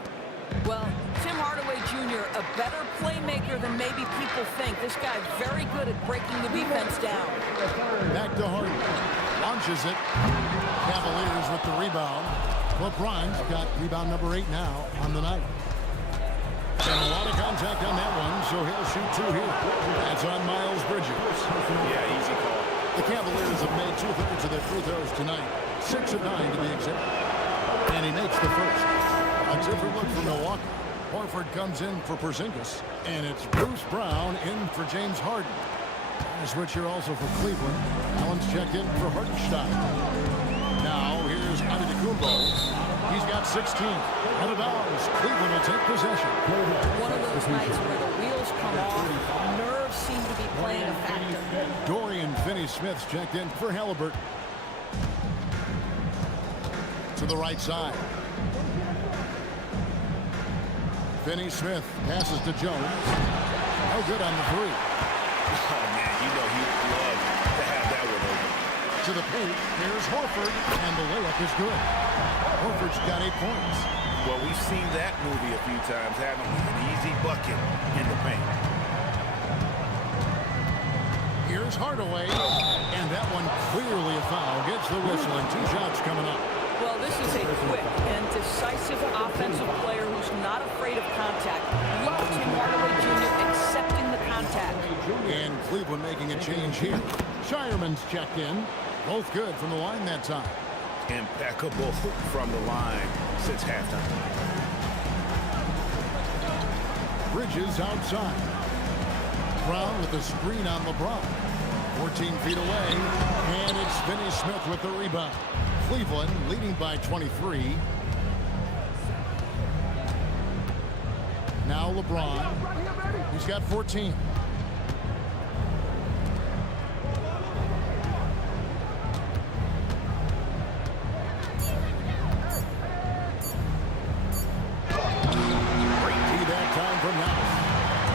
Well, Tim Hardaway Jr., a better playmaker than maybe people think. This guy very good at breaking the defense down. Back to Harden. Launches it. Cavaliers with the rebound. LeBron's got rebound number 8 now on the night. And a lot of contact on that one, so he'll shoot 2 here. That's on Miles Bridges. Yeah, easy call. The Cavaliers have made 2/3 of their free throws tonight. 6 of 9 to be exact. And he makes the first. A different look for Milwaukee. Horford comes in for Porzingis, and it's Bruce Brown in for James Harden. A switch here also for Cleveland. Allen's checked in for Hartenstein. Now here's Antetokounmpo. He's got 16. Out of bounds. Cleveland will take possession. One of those nights where the wheels come off, nerves seem to be playing a factor. Dorian Finney-Smith's checked in for Halliburton. To the right side. Finney-Smith passes to Jones. No good on the three. Oh, man, you know he'd love to have that one open. To the paint, here's Horford, and the layup is good. Horford's got 8 points. Well, we've seen that movie a few times, haven't we? An easy bucket in the paint. Here's Hardaway, and that one clearly a foul. Gets the whistle, and 2 shots coming up. Well, this is a quick and decisive offensive player who's not afraid of contact. Look at Tim Hardaway Jr. accepting the contact. And Cleveland making a change here. Shireman's checked in. Both good from the line that time. Impeccable from the line since halftime. Bridges outside. Brown with the screen on LeBron. 14 feet away. And it's Finney-Smith with the rebound. Cleveland leading by 23. Now LeBron. He's got 14.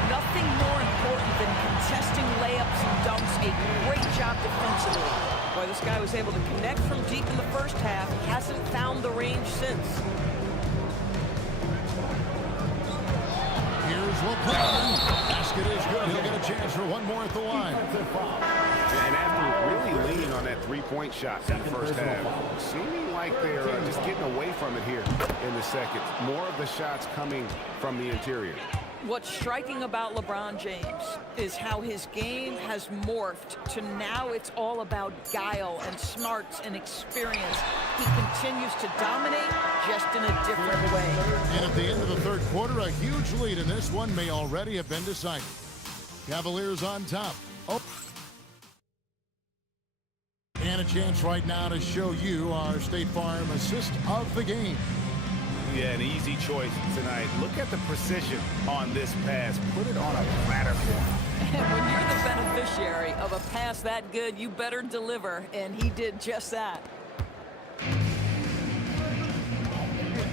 Nothing more important than contesting layups and dunks. A great job defensively. Boy, this guy was able to connect from deep in the first half. He hasn't found the range since. Here's LeBron. Basket is good. He'll get a chance for one more at the line. And after really leaning on that three-point shot in the first half, seeming like they're just getting away from it here in the second. More of the shots coming from the interior. What's striking about LeBron James is how his game has morphed to now it's all about guile and smarts and experience. He continues to dominate just in a different way. And at the end of the third quarter, a huge lead in this one may already have been decided. Cavaliers on top. Oh. And a chance right now to show you our State Farm assist of the game. Yeah, an easy choice tonight. Look at the precision on this pass. Put it on a platter for him. And when you're the beneficiary of a pass that good, you better deliver, and he did just that.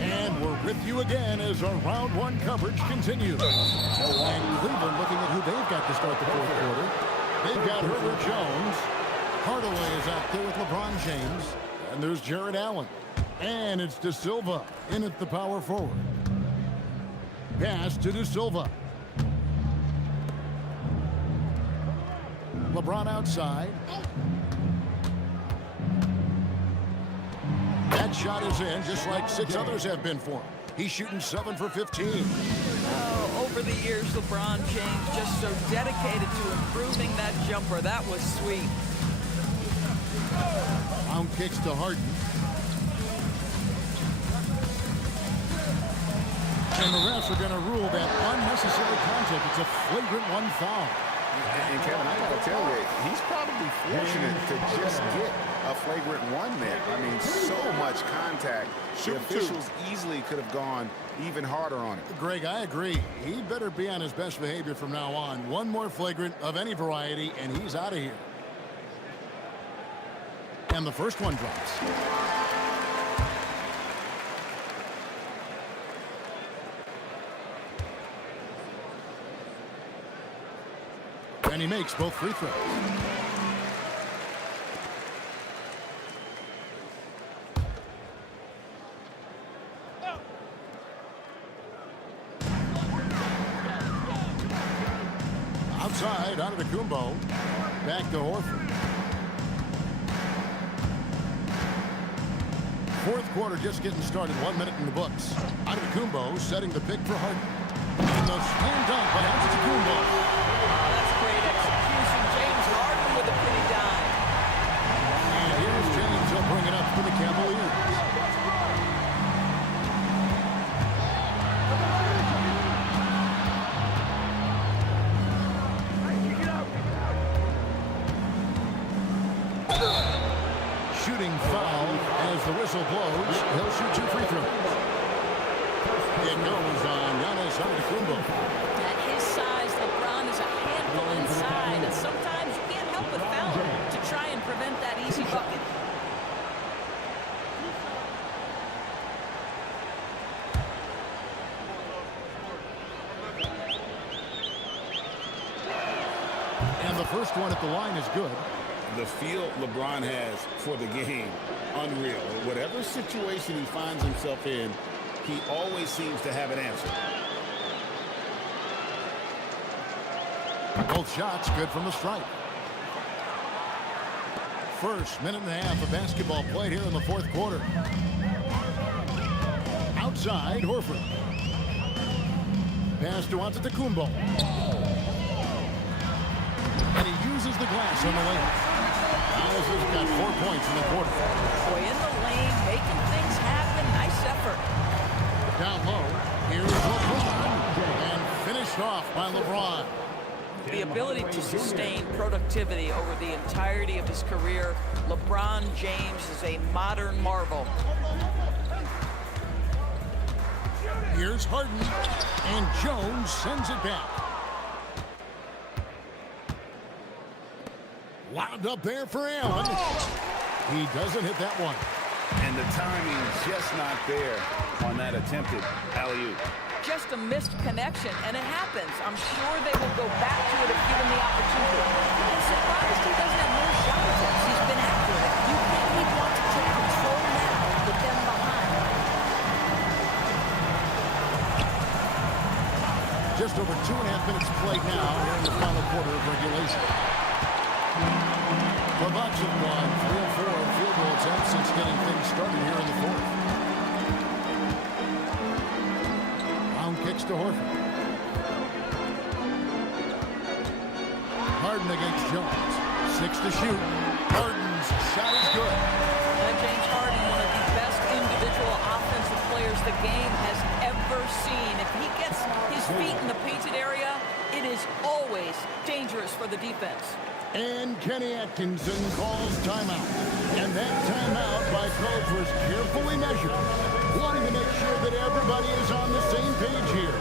And we're with you again as our round one coverage continues. And Cleveland looking at who they've got to start the fourth quarter. They've got Herbert Jones. Hardaway is out there with LeBron James. And there's Jared Allen. And it's De Silva in at the power forward. Pass to De Silva. LeBron outside. That shot is in, just like 6 others have been for him. He's shooting 7 for 15. Oh, over the years, LeBron James just so dedicated to improving that jumper. That was sweet. Round kicks to Harden. And the refs are going to rule that unnecessary contact. It's a flagrant 1 foul. And Kevin, I got to tell you, he's probably fortunate to just get a flagrant 1 there. I mean, so much contact. The officials easily could have gone even harder on it. Greg, I agree. He better be on his best behavior from now on. One more flagrant of any variety, and he's out of here. And the first one drops. And he makes both free throws. Outside, Antetokounmpo. Back to Horford. Fourth quarter just getting started. 1 minute in the books. Antetokounmpo setting the pick for Harden. And the slam dunk by Antetokounmpo. That's great execution. James Harden with a pretty dime. And here's James. He'll bring it up for the Cavaliers. shooting foul as the whistle blows. He'll shoot 2 free throws. It goes on Giannis Antetokounmpo. At his size, LeBron is a handful inside, and sometimes you can't help but foul him to try and prevent that easy bucket. And the first one at the line is good. The feel LeBron has for the game, unreal. Whatever situation he finds himself in, he always seems to have an answer. Both shots good from the stripe. First minute and a half of basketball played here in the fourth quarter. Outside, Horford. Pass to Antetokounmpo. And he uses the glass on the layup. Giannis has got 4 points in the quarter. Boy, in the lane, making things happen. Nice effort. Down low, here's LeBron. And finished off by LeBron. The ability to sustain productivity over the entirety of his career, LeBron James is a modern marvel. Here's Harden, and Jones sends it back. Wound up there for Allen. He doesn't hit that one. And the timing's just not there on that attempted alley-oop. Just a missed connection, and it happens. I'm sure they will go back to it if given the opportunity. I'm surprised he doesn't have more shot attempts. He's been after it. You think he'd want to take control now with them behind. Just over 2.5 minutes played now here in the final quarter of regulation. The Bucks have won 3 of 4 field goal attempts since getting things started here in the fourth. Brown kicks to Horford. Harden against Jones. 6 to shoot. Harden's shot is good. And James Harden, one of the best individual offensive players the game has ever seen. If he gets his feet in the painted area, it is always dangerous for the defense. And Kenny Atkinson calls timeout. And that timeout by coach was carefully measured, wanting to make sure that everybody is on the same page here.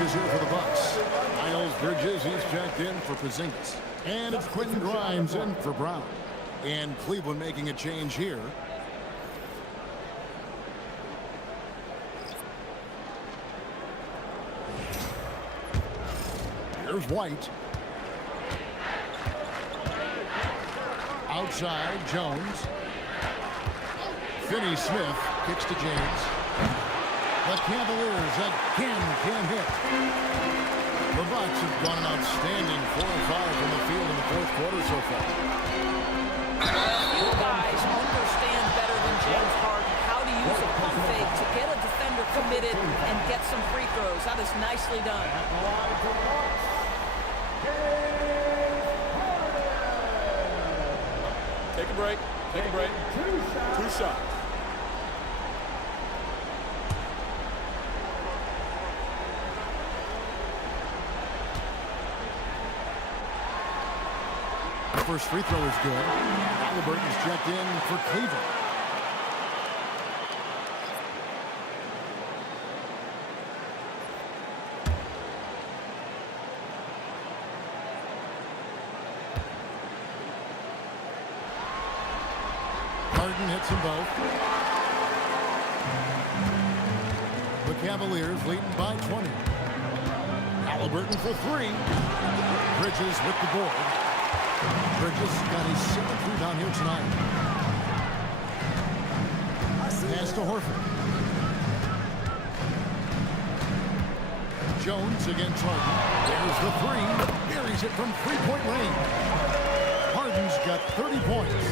Here for the Bucks. Miles Bridges, he's checked in for Porzingis. And it's Quentin Grimes in for Brown. And Cleveland making a change here. Here's White. Outside, Jones. Finney-Smith kicks to James. The Cavaliers again can't hit. The Bucks have gone an outstanding 4 of 5 from the field in the fourth quarter so far. You guys understand better than James Harden how to use a pump fake to get a defender committed and get some free throws. That is nicely done. Take a break. Take a break. 2 shots. The first free throw is good. Halliburton's checked in for Cleveland. Harden hits them both. The Cavaliers leading by 20. Halliburton for three. Bridges with the board. Bridges got his 7th rebound here tonight. Pass to Horford. Jones against Harden. There's the three. Buries it from three-point range. Harden's got 30 points.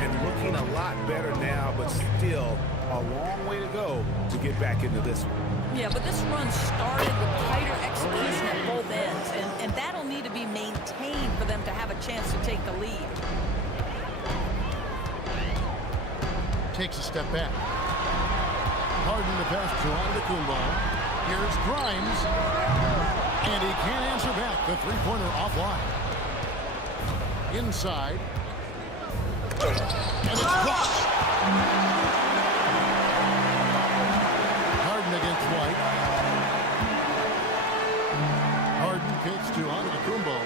And looking a lot better now, but still a long way to go to get back into this one. Yeah, but this run started with tighter execution at both ends, and that'll need to be maintained for them to have a chance to take the lead. Takes a step back. Harden to pass to Antetokounmpo. Here's Grimes. And he can't answer back. The three-pointer offline. Inside. And it's blocked. Harden against White. Harden kicks to Antetokounmpo.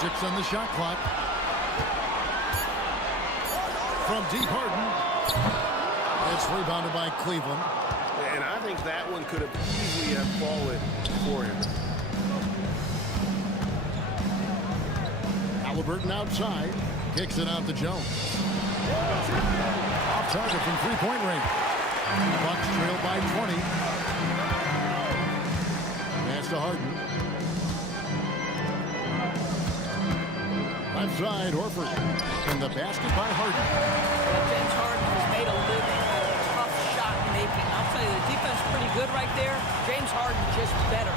Six on the shot clock. From deep, Harden. It's rebounded by Cleveland. And I think that one could have easily have fallen for him. Halliburton outside. Kicks it out to Jones. Off target from three-point range. Bucks trail by 20. Pass to Harden. Left side, Horford. And the basket by Harden. Well, James Harden has made a living out of tough shot making. I'll tell you, the defense is pretty good right there. James Harden just better.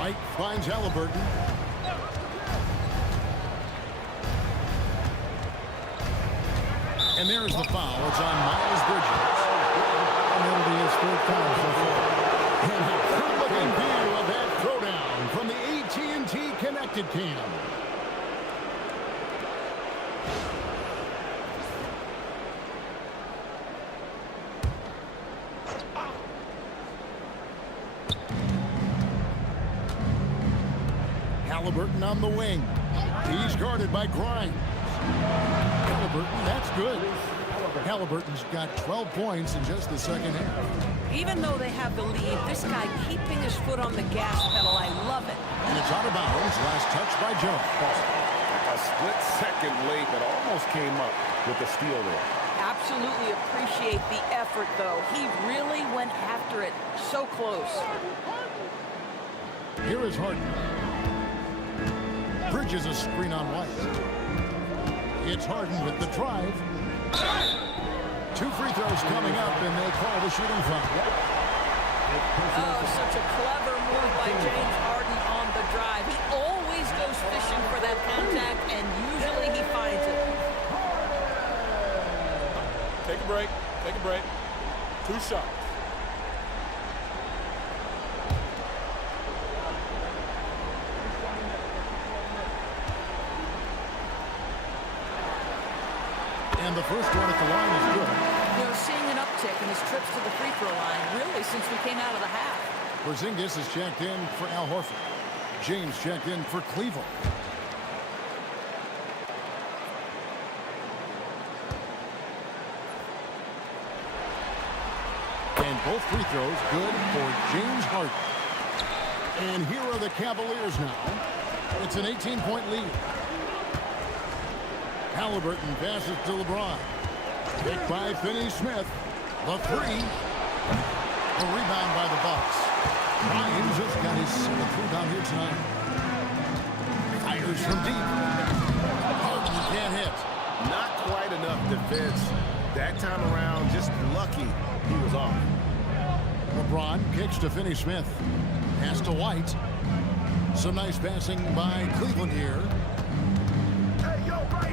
White finds Halliburton. And there's the foul. It's on Miles Bridges. And it'll be his 4th foul so far. And a good-looking view of that throwdown from the AT&T Connected Cam. Halliburton on the wing. He's guarded by Grimes. Halliburton, that's good. Halliburton's got 12 points in just the second half. Even though they have the lead, this guy keeping his foot on the gas pedal, I love it. And it's out of bounds. Last touch by Jones. A split second late, but almost came up with the steal there. Absolutely appreciate the effort, though. He really went after it. So close. Here is Harden. Bridges a screen on White. It's Harden with the drive. 2 free throws coming up, and they call the shooting foul. Oh, such a clever move by James Harden on the drive. He always goes fishing for that contact, and usually he finds it. Take a break. Take a break. 2 shots. And the first one at the line is good. They're seeing an uptick in his trips to the free throw line, really, since we came out of the half. Porzingis is checked in for Al Horford. James checked in for Cleveland. And both free throws good for James Harden. And here are the Cavaliers now. It's an 18-point lead. Halliburton passes to LeBron. Picked by Finney-Smith. The three. A rebound by the Bucks. Grimes has got his 7th rebound here tonight. Fires from deep. Harden can't hit. Not quite enough defense. That time around, just lucky he was off. LeBron kicks to Finney-Smith. Pass to White. Some nice passing by Cleveland here.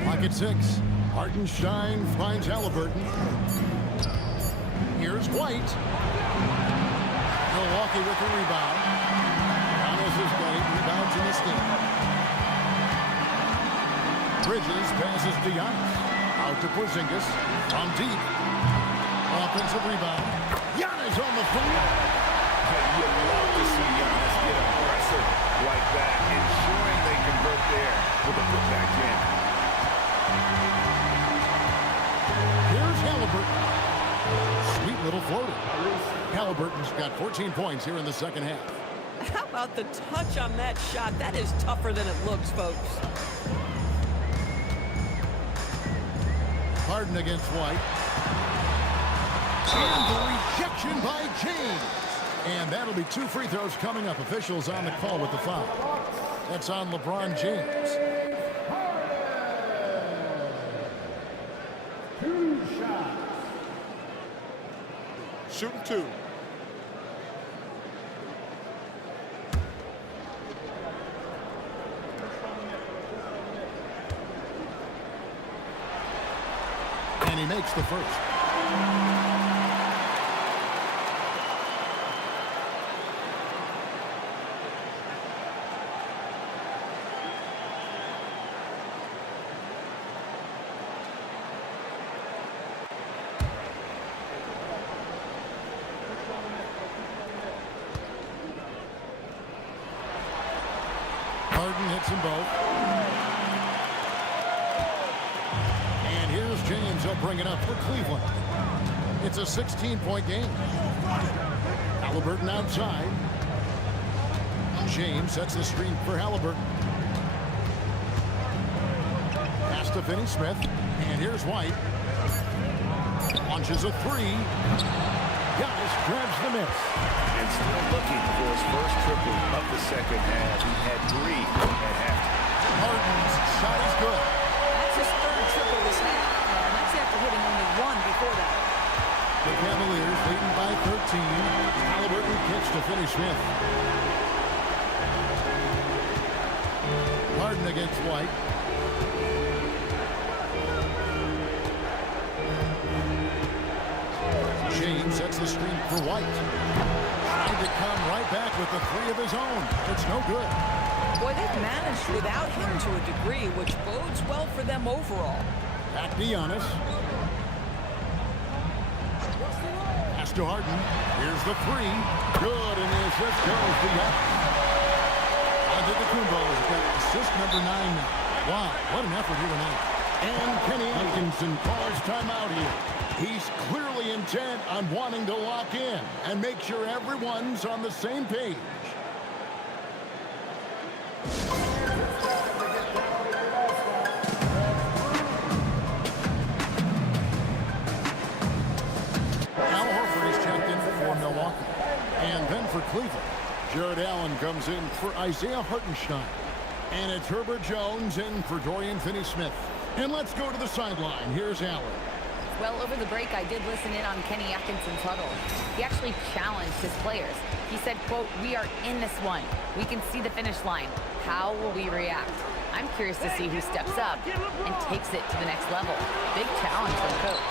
Pocket 6. Hartenstein finds Halliburton. Here's White. Milwaukee with the rebound. Giannis has got 8 rebounds in this game. Bridges passes to Giannis. Out to Porzingis. From deep. Offensive rebound. Giannis on the floor. You love to see Giannis get aggressive aggressive like that, ensuring they convert there with a putback jam. Here's Halliburton. Sweet little floater. Halliburton's got 14 points here in the second half. How about the touch on that shot? That is tougher than it looks, folks. Harden against White. And the rejection by James. And that'll be 2 free throws coming up. Officials on the call with the foul. That's on LeBron James. 2 shots. Shooting 2. And he makes the first. Harden hits them both. And here's James. He'll bring it up for Cleveland. It's a 16-point game. Halliburton outside. James sets the screen for Halliburton. Pass to Finney-Smith. And here's White. Launches a 3. Giannis grabs the miss. And still looking for his first triple of the second half. He had 3 at halftime. Harden's shot is good. That's his 3rd triple this half, and that's after hitting only 1 before that. The Cavaliers leading by 13. Halliburton kicks to Finney-Smith. Harden against White. James sets the screen for White. Trying to come right back with the 3 of his own. It's no good. Boy, they've managed without him to a degree, which bodes well for them overall. Back to Giannis. Pass to Harden. Here's the 3. Good, and the assist goes to Giannis. Antetokounmpo has got assist number 9 now. Wow, what an effort here tonight. And Kenny Atkinson calls timeout here. He's clearly intent on wanting to lock in and make sure everyone's on the same page. Al Horford is checked in for Milwaukee. And then for Cleveland, Jared Allen comes in for Isaiah Hartenstein. And it's Herbert Jones in for Dorian Finney-Smith. And let's go to the sideline. Here's Allen. Well, over the break, I did listen in on Kenny Atkinson's huddle. He actually challenged his players. He said, quote, "We are in this one. We can see the finish line. How will we react?" I'm curious to see who steps up and takes it to the next level. Big challenge for the coach.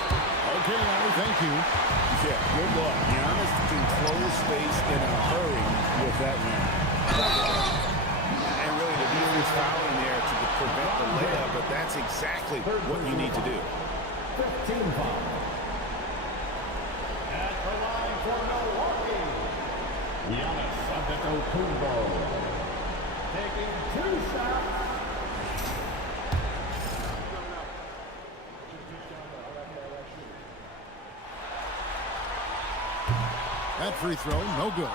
Okay, Allen, thank you. Yeah, good luck. Giannis can close space in a hurry with that one. And really, the defense fouling there to prevent the layup, but that's exactly what you need to do. 15 foul. At the line for Milwaukee, Giannis Antetokounmpo taking 2 shots. That free throw, no good.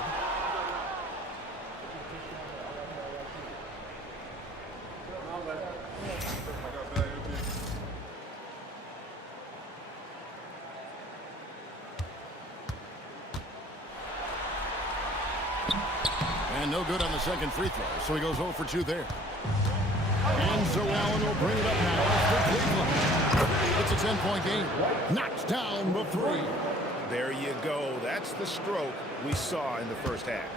And no good on the second free throw, so he goes 0 for 2 there. And so Allen will bring it up now for Cleveland. It's a 10-point game. Knocks down the 3. There you go. That's the stroke we saw in the first half.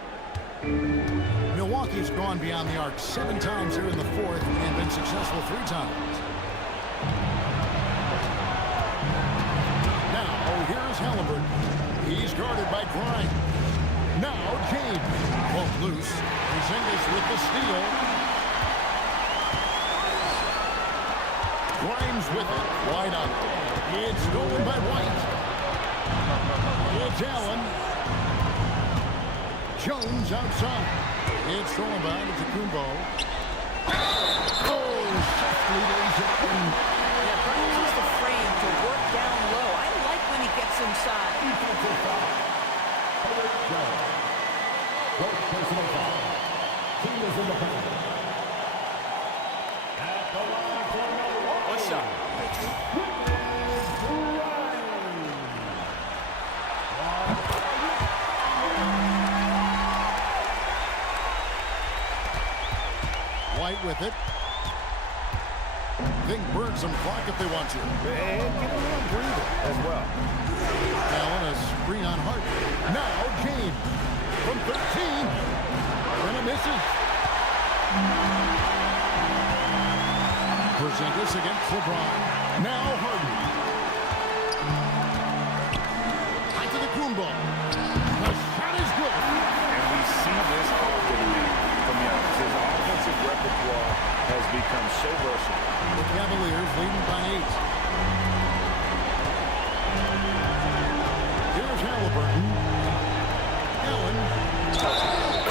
Milwaukee's gone beyond the arc 7 times here in the 4th and been successful 3 times. Now, here's Halliburton. He's guarded by Grimes. Now, James. Both loose. Porzingis with the steal. Grimes with it. Wide up. It's stolen by White. It's Allen. Jones outside. It's thrown by to Kumbo. Oh, softly lays it in. Yeah, Burton uses the frame to work down low. I like when he gets inside. Defensive foul. Fourth personal foul. Team is in the penalty. At the line for number one. One shot. White with it. They can burn some clock if they want to. And get a little breather as well. Allen, a screen on Hart. Now James from 13. And it misses. Porzingis against LeBron. Now Harden. Antetokounmpo. The shot is good. And we see this often from Giannis. His offensive repertoire has become so versatile. The Cavaliers leading by 8. Here's Halliburton. Allen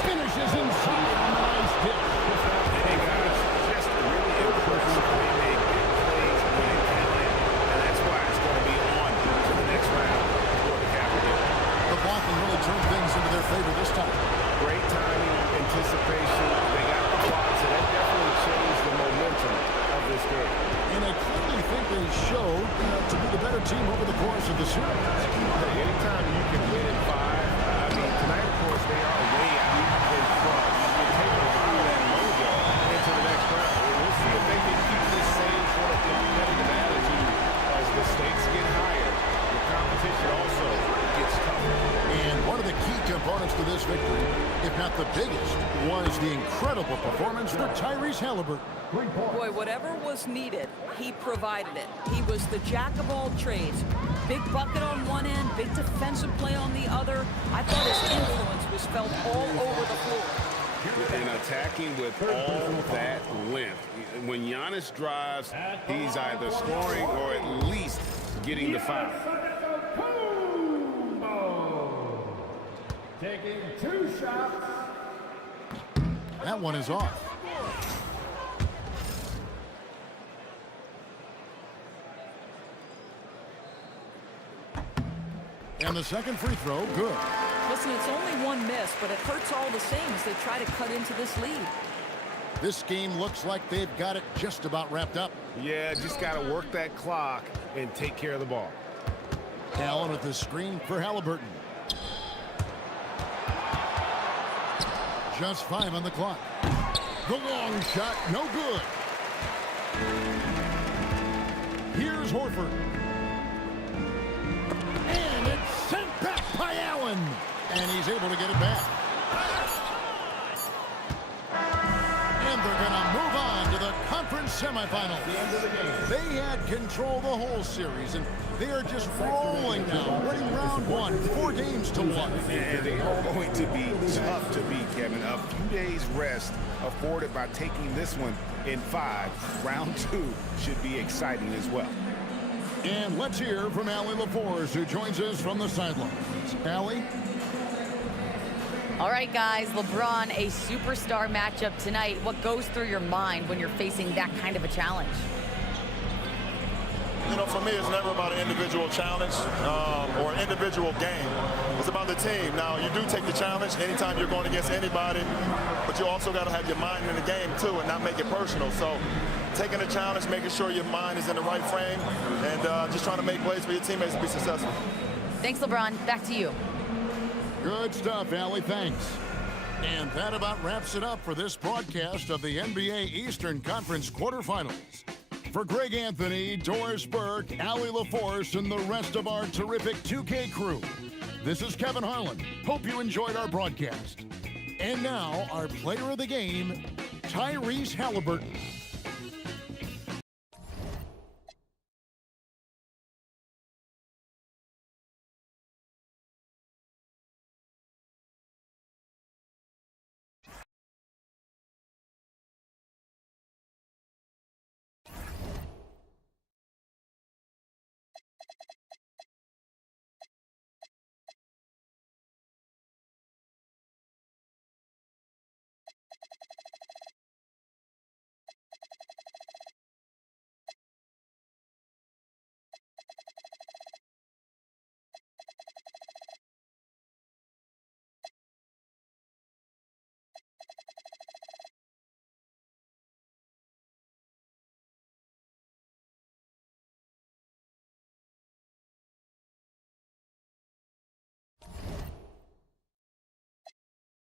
finishes inside on the nice hit. Hey guys, just really impressive. They made big plays when it counted, and that's why it's going to be on to the next round for the Cavaliers. The blocking really turned things into their favor this time. Great timing, anticipation. They got the blocks, and that definitely changed the momentum of this game. And I clearly think they showed to be the better team over the course of the series. Hey, anytime you can win in 5, I mean, tonight, of course, they are way out in front. You take a lot of that mojo into the next round. And we'll see if they can keep this same sort of competitive attitude as the stakes get higher. The competition also gets tougher. And one of the key components to this victory, if not the biggest, was the incredible performance for Tyrese Halliburton. Boy, whatever was needed, he provided it. He was the jack of all trades. Big bucket on one end, big defensive play on the other. I thought his influence was felt all over the floor. And attacking with all that length. When Giannis drives, he's either scoring or at least getting the foul. Taking 2 shots. That one is off. And the second free throw, good. Listen, it's only one miss, but it hurts all the same as they try to cut into this lead. This game looks like they've got it just about wrapped up. Yeah, just got to work that clock and take care of the ball. Allen with the screen for Halliburton. Just 5 on the clock. The long shot, no good. Here's Horford. And it's sent back by Allen. And he's able to get it back. And they're going to move on to the conference semifinals. They had control the whole series, and they are just rolling now, winning round 1, 4 games to 1. And they are going to be tough to beat, Kevin. A few days rest afforded by taking this one in 5. Round 2 should be exciting as well. And let's hear from Allie LaForce, who joins us from the sidelines. Allie? All right, guys, LeBron, a superstar matchup tonight. What goes through your mind when you're facing that kind of a challenge? You know, for me, it's never about an individual challenge or an individual game. It's about the team. Now, you do take the challenge anytime you're going against anybody, but you also got to have your mind in the game, too, and not make it personal. So taking the challenge, making sure your mind is in the right frame, and just trying to make plays for your teammates to be successful. Thanks, LeBron. Back to you. Good stuff, Allie. Thanks. And that about wraps it up for this broadcast of the NBA Eastern Conference quarterfinals. For Greg Anthony, Doris Burke, Allie LaForce, and the rest of our terrific 2K crew, this is Kevin Harlan. Hope you enjoyed our broadcast. And now, our player of the game, Tyrese Halliburton.